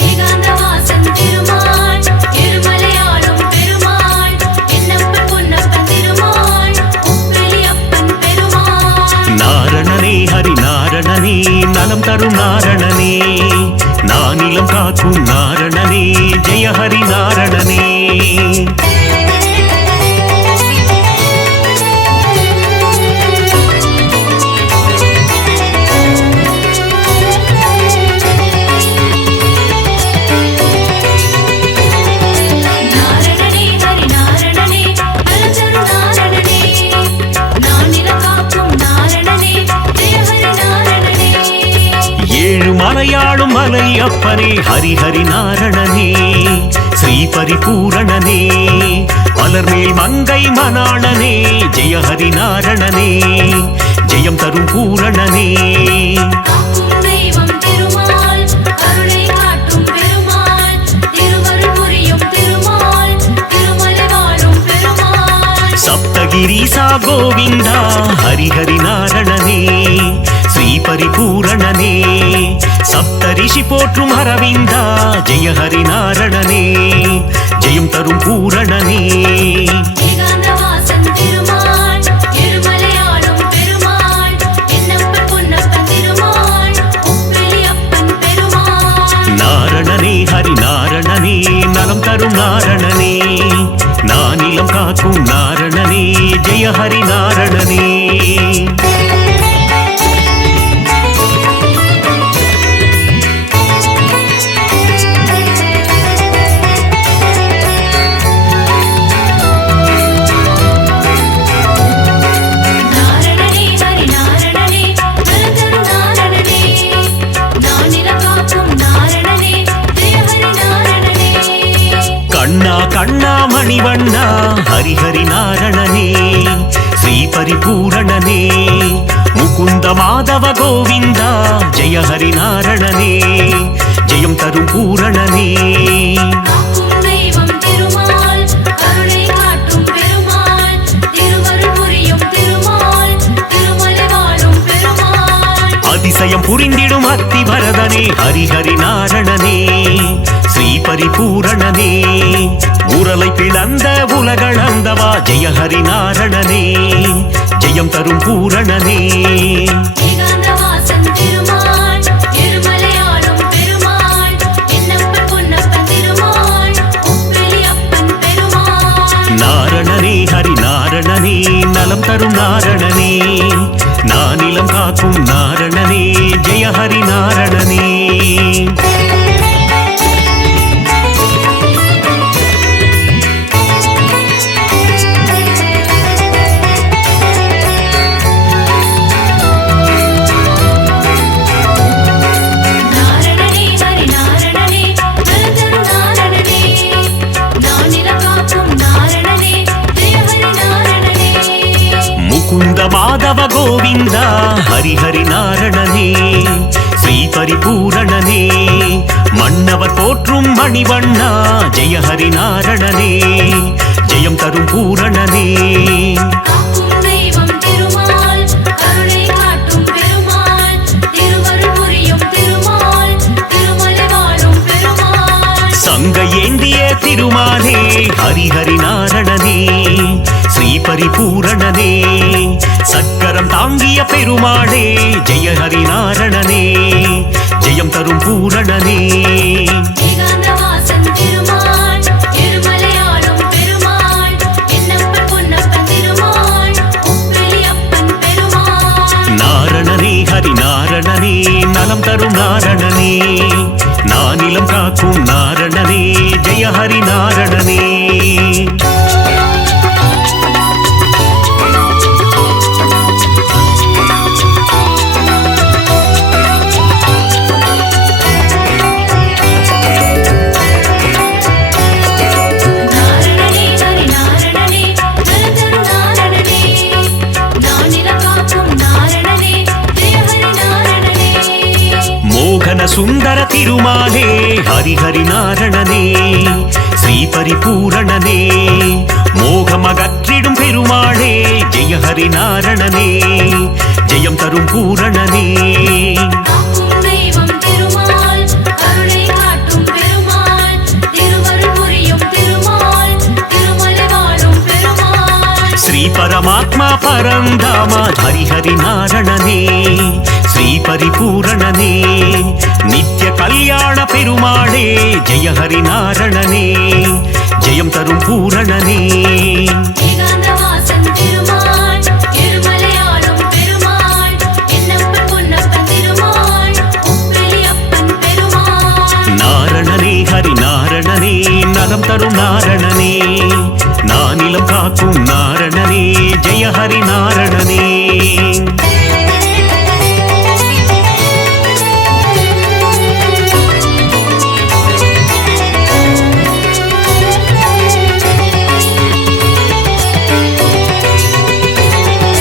ஏகாந்தவாசன் திருமால் இருமலையாளும் பெருமாள் என்னப்பன் பொன்னப்பன் திருமாள் உப்பிலி அப்பன் பெருமாள் நாரணனே ஹரி நாரணனே நலம் தரும் நாரணனே நானிலம் காக்கும் நாரணனே ஜெய ஹரி நாரணனே நாரணனே ஹரி நாரணனே நலதரு நாரணனே நானிலம் காக்கும் நாரணனே ஜெய ஹரி நாரணனே ஏழு மலையாளும் மலை அப்பனே ஹரி ஹரி நாரணனே ஸ்ரீ பரிபூரணனே மலர்மேல் மங்கை மணாளனே ஜெய ஹரி நாரணனே ஜெயம் தரும் பூரணனே காக்கும் தெய்வம் திருமால் கருணை காட்டும் பெருமாள் திருவருள் புரியும் திருமால் திருமலை வாழும் பெருமாள் சப்தகிரீசா கோவிந்தா ஹரி ஹரி நாரணனே ஸ்ரீ பரிபூரணனே சப்தரிஷி போற்றும் அரவிந்தா ஜெய ஹரி நாரணனே ஜெயம் தரும் பூரணனே ஏகாந்தவாசன் திருமால் இருமலையாளும் பெருமாள் என்னப்பன் பொன்னப்பன் திருமாள் உப்பிலி அப்பன் பெருமாள் நாரணனே ஹரி நாரணனே நலம் தரும் நாரணனே நானிலம் காக்கும் நாரணனே ஜெய ஹரி நாரணனே நாரணனே ஹரி நாரணனே நலதரு நாரணனே நானிலம் காக்கும் நாரணனே ஜெய ஹரி நாரணனே நாரணனே ஹரி நாரணனே நலம் தரும் நாரணனே நானிலம் காக்கும் நாரணனே ஜெய ஹரி நாரணனே காக்கும் தெய்வம் திருமால் கருணை காட்டும் பெருமாள் திருவருள் புரியும் திருமால் திருமலை வாழும் பெருமாள் நாரணனே ஹரி நாரணனே நலதரு நாரணனே நானிலம் காக்கும் நாரணனே ஜெய ஹரி நாரணனே கண்ணா கண்ணா மணிவண்ணா ஹரி ஹரி நாரணனே ஸ்ரீ பரிபூரணனே முகுந்த மாதவ கோவிந்தா ஜெய ஹரி நாரணனே ஜெயம் தரும் பூரணனே காக்கும் தெய்வம் திருமால் கருணை காட்டும் பெருமாள் திருவருள் புரியும் திருமால் திருமலை வாழும் பெருமாள் அதிசயம் புரிந்திடும் அத்தி வரதனே ஹரி ஹரி நாரணனே ஸ்ரீ பரிபூரணனே உரலை பிளந்த உலகளந்தவா ஜெய ஹரி நாரணனே ஜெயம் தரும் பூரணனே ஏகாந்தவாசன் திருமால் இருமலையாளும் பெருமாள் என்னப்பன் பொன்னப்பன் திருமாள் உப்பிலி அப்பன் பெருமாள் நாரணனே ஹரி நாரணனே நலம் தரும் நாரணனே நானிலம் காக்கும் நாரணனே ஜெய ஹரி நாரணனே மாதவ கோவிந்தா ஹரிஹரி நாரணனே ஸ்ரீ பரிபூரணனே மன்னவர் போற்றும் மணிவண்ணா ஜெய ஹரி நாரணனே ஜெயம் தரும் பூரணனே காக்கும் தெய்வம் திருமால் கருணை காட்டும் பெருமாள் திருவருள் புரியும் திருமால் திருமலை வாழும் பெருமாள் சங்க ஏந்திய திருமாலே ஹரிஹரி நாரணனே ஸ்ரீ பரிபூரணனே சக்கரம் தாங்கிய பெருமாளே ஜெய ஹரி நாரணனே ஜெயம் தரும் பூரணனே ஏகாந்தவாசன் திருமால் இருமலையாளும் பெருமாள் என்னப்பன் பொன்னப்பன் திருமாள் உப்பிலி அப்பன் பெருமாள் நாரணனே ஹரி நாரணனே நலம் தரும் நாரணனே நானிலம் காக்கும் நாரணனே ஜெய ஹரி நாரணனே நாரணனே ஹரி நாரணனே நலதரு நாரணனே நானிலம் காக்கும் நாரணனே ஜெய ஹரி நாரணனே மோகன சுந்தர திருமாலே ஹரிஹரி நாரணனே ஸ்ரீ பரிபூரணனே மோகமகற்றிடும் பெருமாளே ஜெய ஹரி நாரணனே ஜெயம் தரும் பூரணனே காக்கும் தெய்வம் திருமால் கருணை காட்டும் பெருமாள் திருவருள் புரியும் திருமால் திருமலை வாழும் பெருமாள் ஸ்ரீ பரமாத்மா பரந்தாமா ஹரிஹரி நாரணனே ஸ்ரீ பரிபூரணனே நித்ய கல்யாண பெருமாளே ஜெய ஹரி நாரணனே ஜெயம் தரும் பூரணனே ஏகாந்தவாசன் திருமால் இருமலையாளும் பெருமாள் என்னப்பன் பொன்னப்பன் திருமாள் உப்பிலி அப்பன் பெருமாள் நாரணனே ஹரி நாரணனே நலம் தரும் நாரணனே நானிலம் காக்கும் நாரணனே ஜெய ஹரி நாரணனே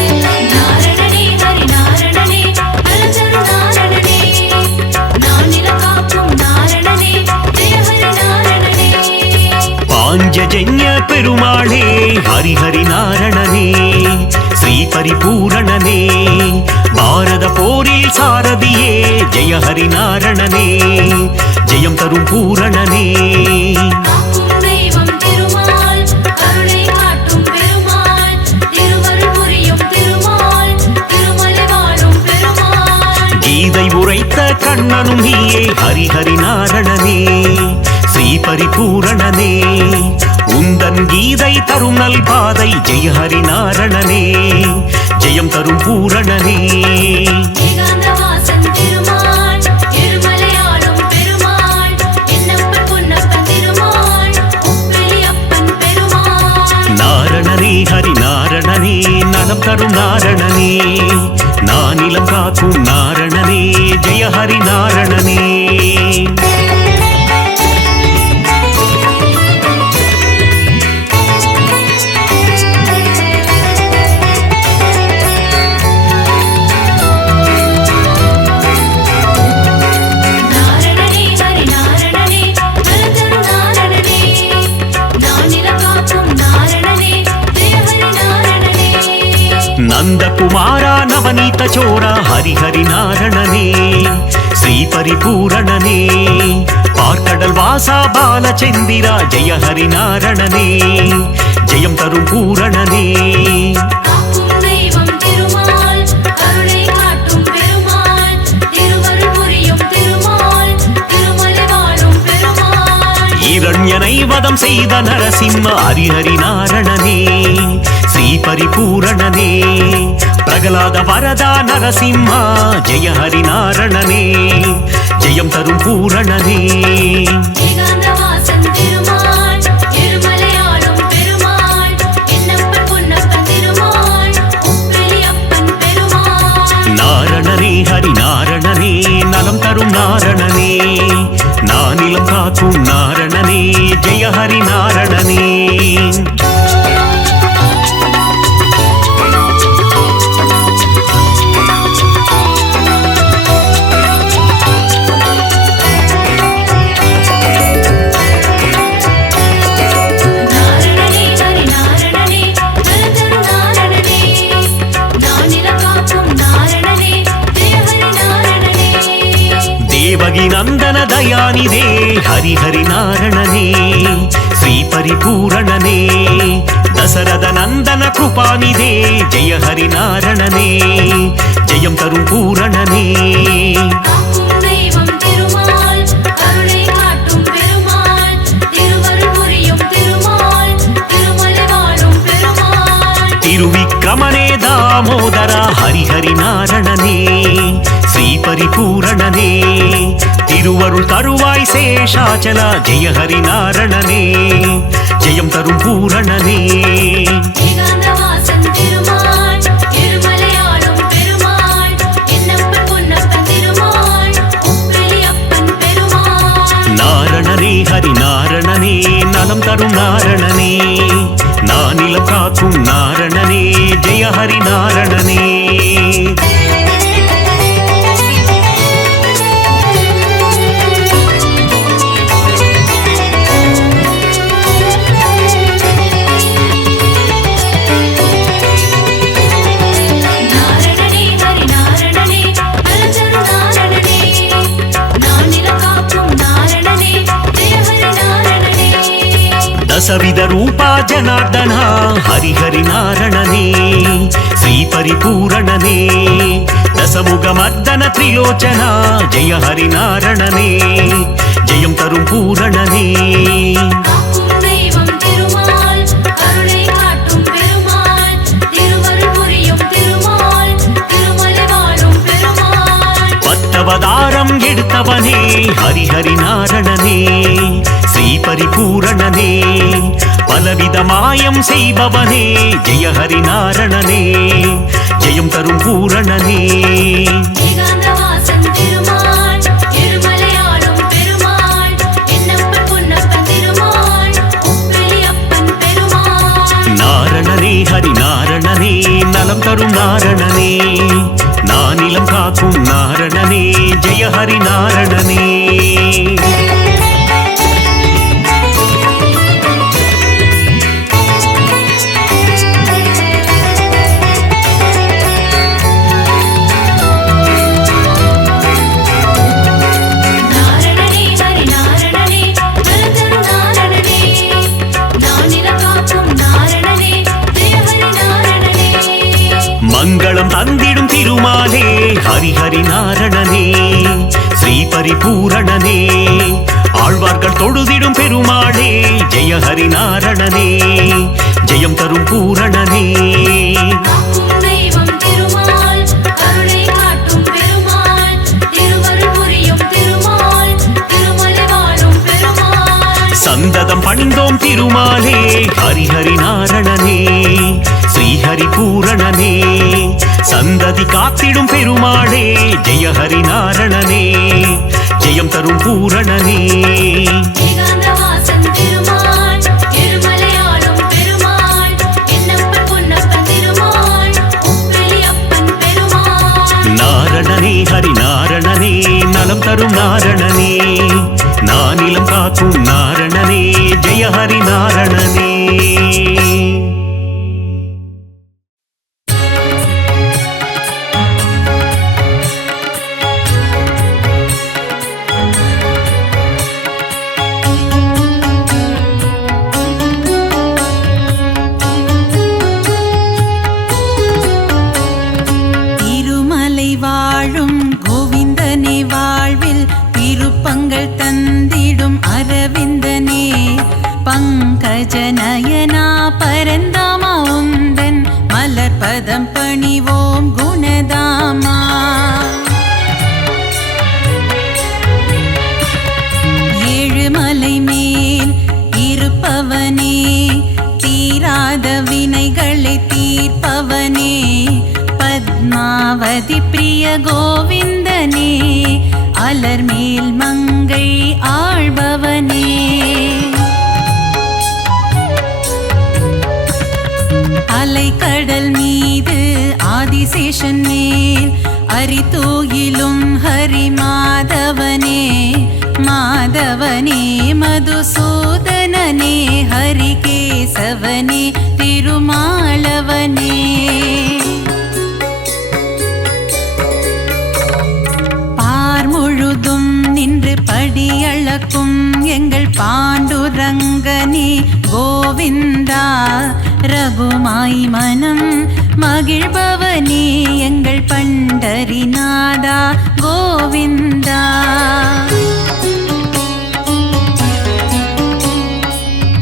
நாரணனே ஹரி நாரணனே நலதரு நாரணனே நானிலம் காக்கும் நாரணனே ஜெய ஹரி நாரணனே பாஞ்சஜன்ய பெருமாளே ஹரிஹரி நாரணனே ஸ்ரீ பரிபூரணனே பாரத போரில் சாரதியே ஜெய ஹரி நாரணனே ஜெயம் தரும் பூரணனே காக்கும் தெய்வம் திருமால் கருணை காட்டும் பெருமாள் திருவருள் புரியும் திருமால் திருமலை வாழும் பெருமாள் கீதை உரைத்த கண்ணனும் நீயே ஹரிஹரி நாரணனே ஸ்ரீ பரிபூரணனே உந்தன் கீதை தரும் நல் பாதை ஜெய ஹரி நாரணனே ஜெயம் தரும் பூரணனே ஏகாந்தவாசன் திருமால் இருமலையாளும் பெருமாள் என்னப்பன் பொன்னப்பன் திருமாள் உப்பிலி அப்பன் பெருமாள் நாரணனே ஹரி நாரணனே நலம் தரும் நாரணனே நானிலம் காக்கும் நாரணனே ஜெய ஹரி நாரணனே நாரணனே ஹரி நாரணனே நலதரு நாரணனே நானிலம் காக்கும் நாரணனே ஜெய ஹரி நாரணனே நந்தகுமாரா நவநீத சோரா ஹரிஹரி நாரணனே ஸ்ரீ பரிபூரணனே பார்க்கடல் வாசா பாலச்சந்திரா ஜெய ஹரி நாரணனே ஜெயம் தரும் பூரணனே காக்கும் தெய்வம் திருமால் கருணை காட்டும் பெருமாள் திருவருள் புரியும் திருமால் திருமலை வாழும் பெருமாள் இரண்யனை வதம் செய்த நரசிம்ம ஹரிஹரி நாரணனே ஸ்ரீ பரிபூரணனே பிரகலாத வரதா நரசிம்மா ஜெய ஹரி நாரணனே ஜெயம் தரும் பூரணனே ஏகாந்தவாசன் திருமால் இருமலையாளும் பெருமாள் என்னப்பன் பொன்னப்பன் திருமாள் உப்பிலி அப்பன் பெருமாள் நாரணனே ஹரி நாரணனே நலம் தரும் நாரணனே நானிலம் காக்கும் நாரணனே ஜெய ஹரி நாரணனே ದಯಾನಿಧೇ ಹರಿಹರಿ ನಾರಣನೇ ಶ್ರೀ ಪರಿಪೂರಣನೇ ದಸರದ ನಂದನ ಕೃಪಾನಿಧೇ ಜಯ ಹರಿ ನಾರಣನೇ ஜெயம் தரும் பூரணனே காக்கும் தெய்வம் திருமால் கருணை காட்டும் பெருமாள் திருவருள் புரியும் திருமால் திருமலை வாழும் பெருமாள் திருவிக்கிரமனே தாமோதர ஹரிஹரி நாரணனே ஸ்ரீ பரிபூரணனே திருவருள் தருவாய் சேஷாச்சல ஜெய ஹரி நாரணனே ஜெயம் தரும் பூரணனே ஏகாந்தவாசன் திருமால் இருமலையாளும் பெருமாள் என்னப்பன் பொன்னப்பன் திருமாள் உப்பிலியப்பன் பெருமாள் நாரணனே ஹரி நாரணனே நலம் தரும் நாரணனே நானிலம் காக்கும் நாரணனே ஜெய ஹரி நாரணனே நாரணனே ஹரி நாரணனே நலந்தரு நாரணனே நானிலம் காக்கும் நாரணனே ஜெய ஹரி நாரணனே ದಸವಿಧ ರೂಪ ಜನಾರ್ದನ ಹರಿಹರಿ ನಾರಣನೇ ಶ್ರೀ ಪರಿಪೂರಣನೇ ದಸಮುಗ ಮರ್ದನ ತ್ರಿಲೋಚನ ಜಯ ಹರಿ ನಾರಣನೇ ಜಯಂ ತರುಂ பூரணனே காக்கும் தெய்வம் திருமால் கருணை காட்டும் பெருமாள் திருவருள் புரியும் திருமால் திருமலை வாழும் பெருமாள் பத்தவதாரம் எடுத்தவனே ஹரிஹரி நாரணனே ஸ்ரீ பரிபூரணனே பலவித மாயம் செய்பவனே ஜெய ஹரி நாரணனே ஜெயம் தரும் பூரணனே ஏகாந்தவாசன் திருமால் இருமலையாளும் பெருமாள் என்னப்பன் பொன்னப்பன் திருமாள் உப்பிலியப்பன் பெருமாள் நாரணனே ஹரி நாரணனே நலம் தரும் நாரணனே நானிலம் காக்கும் நாரணனே ஜெய ஹரி நாரணனே நாரணனே ஹரி நாரணனே நலந்தரு நாரணனே நானிலம் காக்கும் நாரணனே ஜெய ஹரி நாரணனே மங்களம் தந்திடும் திருமாலே ஹரிஹரி நாரணனே ஸ்ரீ பரிபூரணனே ஆழ்வார்கள் தொழுதிடும் பெருமாளே ஜெய ஹரி நாரணனே ஜெயம் தரும் பூரணனே காக்கும் தெய்வம் திருமால் கருணை காட்டும் பெருமாள் திருவருள் புரியும் திருமால் திருமலை வாழும் பெருமாள் சந்ததம் பணிந்தோம் திருமாலே ஹரிஹரி நாரணனே ஸ்ரீஹரி பூரணனே சந்ததி காத்திடும் பெருமாளே ஜெய ஹரி நாரணனே ஜெயம் தரும் பூரணனே ஏகாந்தவாசன் திருமால் இருமலையாளும் பெருமாள் என்னப்பன் பொன்னப்பன் திருமாள் உப்பிலியப்பன் பெருமாள் நாரணனே ஹரி நாரணனே நலம் தரும் நாரணனே நானிலம் காக்கும் நாரணனே ஜெய ஹரி நாரணனே திருமலை வாழும் கோவிந்தனே வாழ்வில் திருப்பங்கள் தந்திடும் அரவிந்தனே பங்கஜ நயனா பரந்தாமா உந்தன் மலர்பதம் பணிவோம் குணதாமா ஏழுமலை மேல் இருப்பவனே தீராத வினைகளை தீர்ப்பவனே பத்மாவதி பிரிய கோவிந்தனே அலர்மேல் மங்கை ஆள்பவனே அலைக்கடல் மீது ஆதிசேஷன் மேல் அரிதூயிலும் ஹரி மாதவனே மாதவனே மதுசூதனனே ஹரிகேசவனே திருமாலவனே பார் முழுதும் நின்று படி கோவிந்தா ரகுமாய் மனம் மகிழ்பவனே எங்கள் பண்டரிநாதா கோவிந்தா.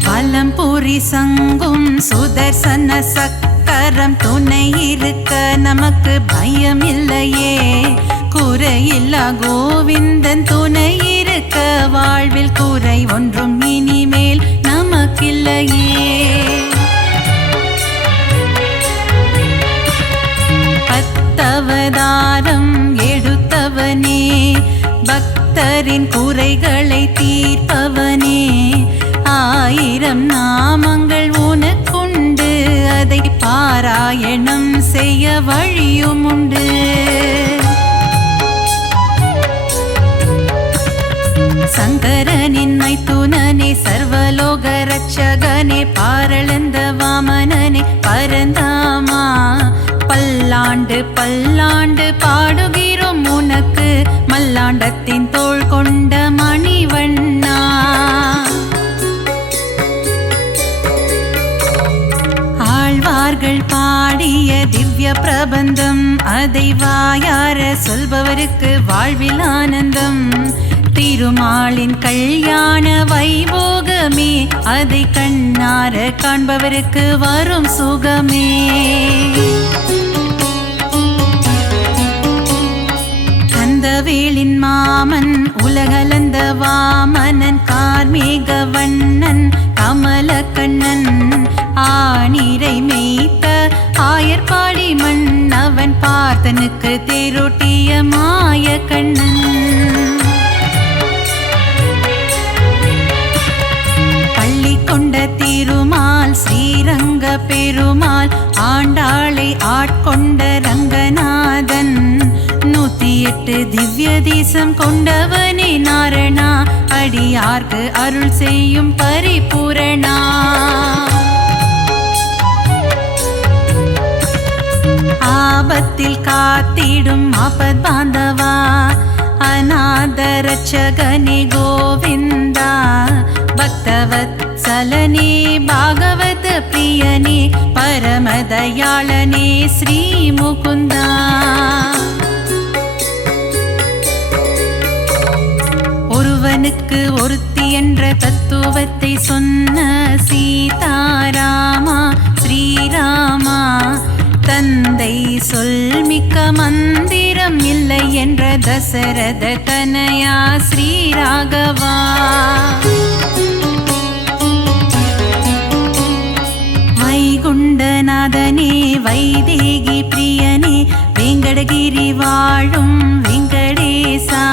பலம்புரி சங்கும் சுதர்சன சக்கரம் துணை இருக்க நமக்கு பயம் இல்லையே. குறையில்லா கோவிந்தன் துணை இருக்க வாழ்வில் குறை ஒன்றும் இனிமேல் நமக்கில்லையே. பத்தவதாரம் எடுத்தவனே பக்தரின் குறைகளை தீர்ப்பவனே. 1000 நாமங்கள் உனக்குண்டு அதை பாராயணம் செய்ய வழியும் உண்டு. சங்கரனின் மைத்துனனே சர்வலோக ரட்சகனே பாரளந்த வாமனனே பரந்தாமா. பல்லாண்டு பல்லாண்டு பாடுகிறோம் உனக்கு மல்லாண்டத்தின் தோள் கொண்ட மணிவண்ணா. ஆழ்வார்கள் பாடிய திவ்ய பிரபந்தம் அதை வாயார சொல்பவருக்கு வாழ்வில் ஆனந்தம். திருமாலின் கல்யாண வைபோகமே அதை கண்ணார காண்பவருக்கு வரும் சுகமே. கந்தவேலின் மாமன் உலகளந்த வாமனன் கார்மேக வண்ணன் கமலக்கண்ணன். ஆனிரை மேய்த்த ஆயர்பாடி மன்னவன் பார்த்தனுக்கு தேரோட்டிய மாய கண்ணன். கொண்ட திருமால் ஸ்ரீரங்க பெருமாள் ஆண்டாளை ஆட்கொண்ட ரங்கநாதன். 108 திவ்ய தேசம் கொண்டவனே நாரணா அடியார்க்கு அருள் செய்யும் பரிபூரணா. ஆபத்தில் காத்திடும் ஆபத் பாந்தவா அநாத ரட்சகனே கோவிந்தா. பக்தவத்சலனே பாகவத பிரியனே பரமதயாளனே ஸ்ரீ முகுந்தா. ஒருவனுக்கு ஒருத்தி என்ற தத்துவத்தை சொன்ன சீதாராமா ஸ்ரீராமா. தந்தை சொல்மிக்க மந்திரம் இல்லை என்ற தசரத தனயா ஸ்ரீராகவா. வைகுண்டநாதனே வைதேகி பிரியனே வெங்கடகிரி வாழும் வெங்கடேசா.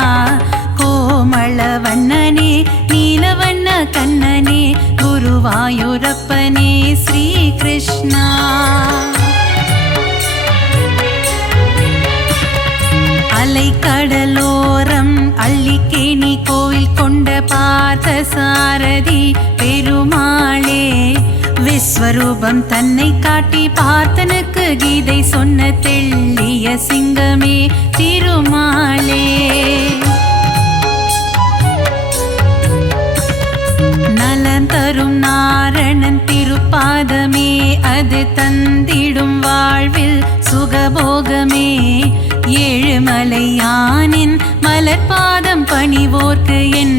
கோமளவண்ணனே நீலவண்ண கண்ணனே குருவாயூரப்பனே ஸ்ரீ கிருஷ்ணா. அலைக்கடலோரம் அள்ளிக்கேணி கோவில் கொண்ட பார்த்த சாரதி பெருமாளே. விஸ்வரூபம் தன்னை காட்டி பார்த்தனுக்கு கீதை சொன்ன தெள்ளிய சிங்கமே திருமாலே. நலன் தரும் நாரணன் திருப்பாதமே அது தந்திடும் வாழ்வில் சுகபோகமே. ஏழுமலையானின் மலர்பாதம் பணிவோர்க்கு என்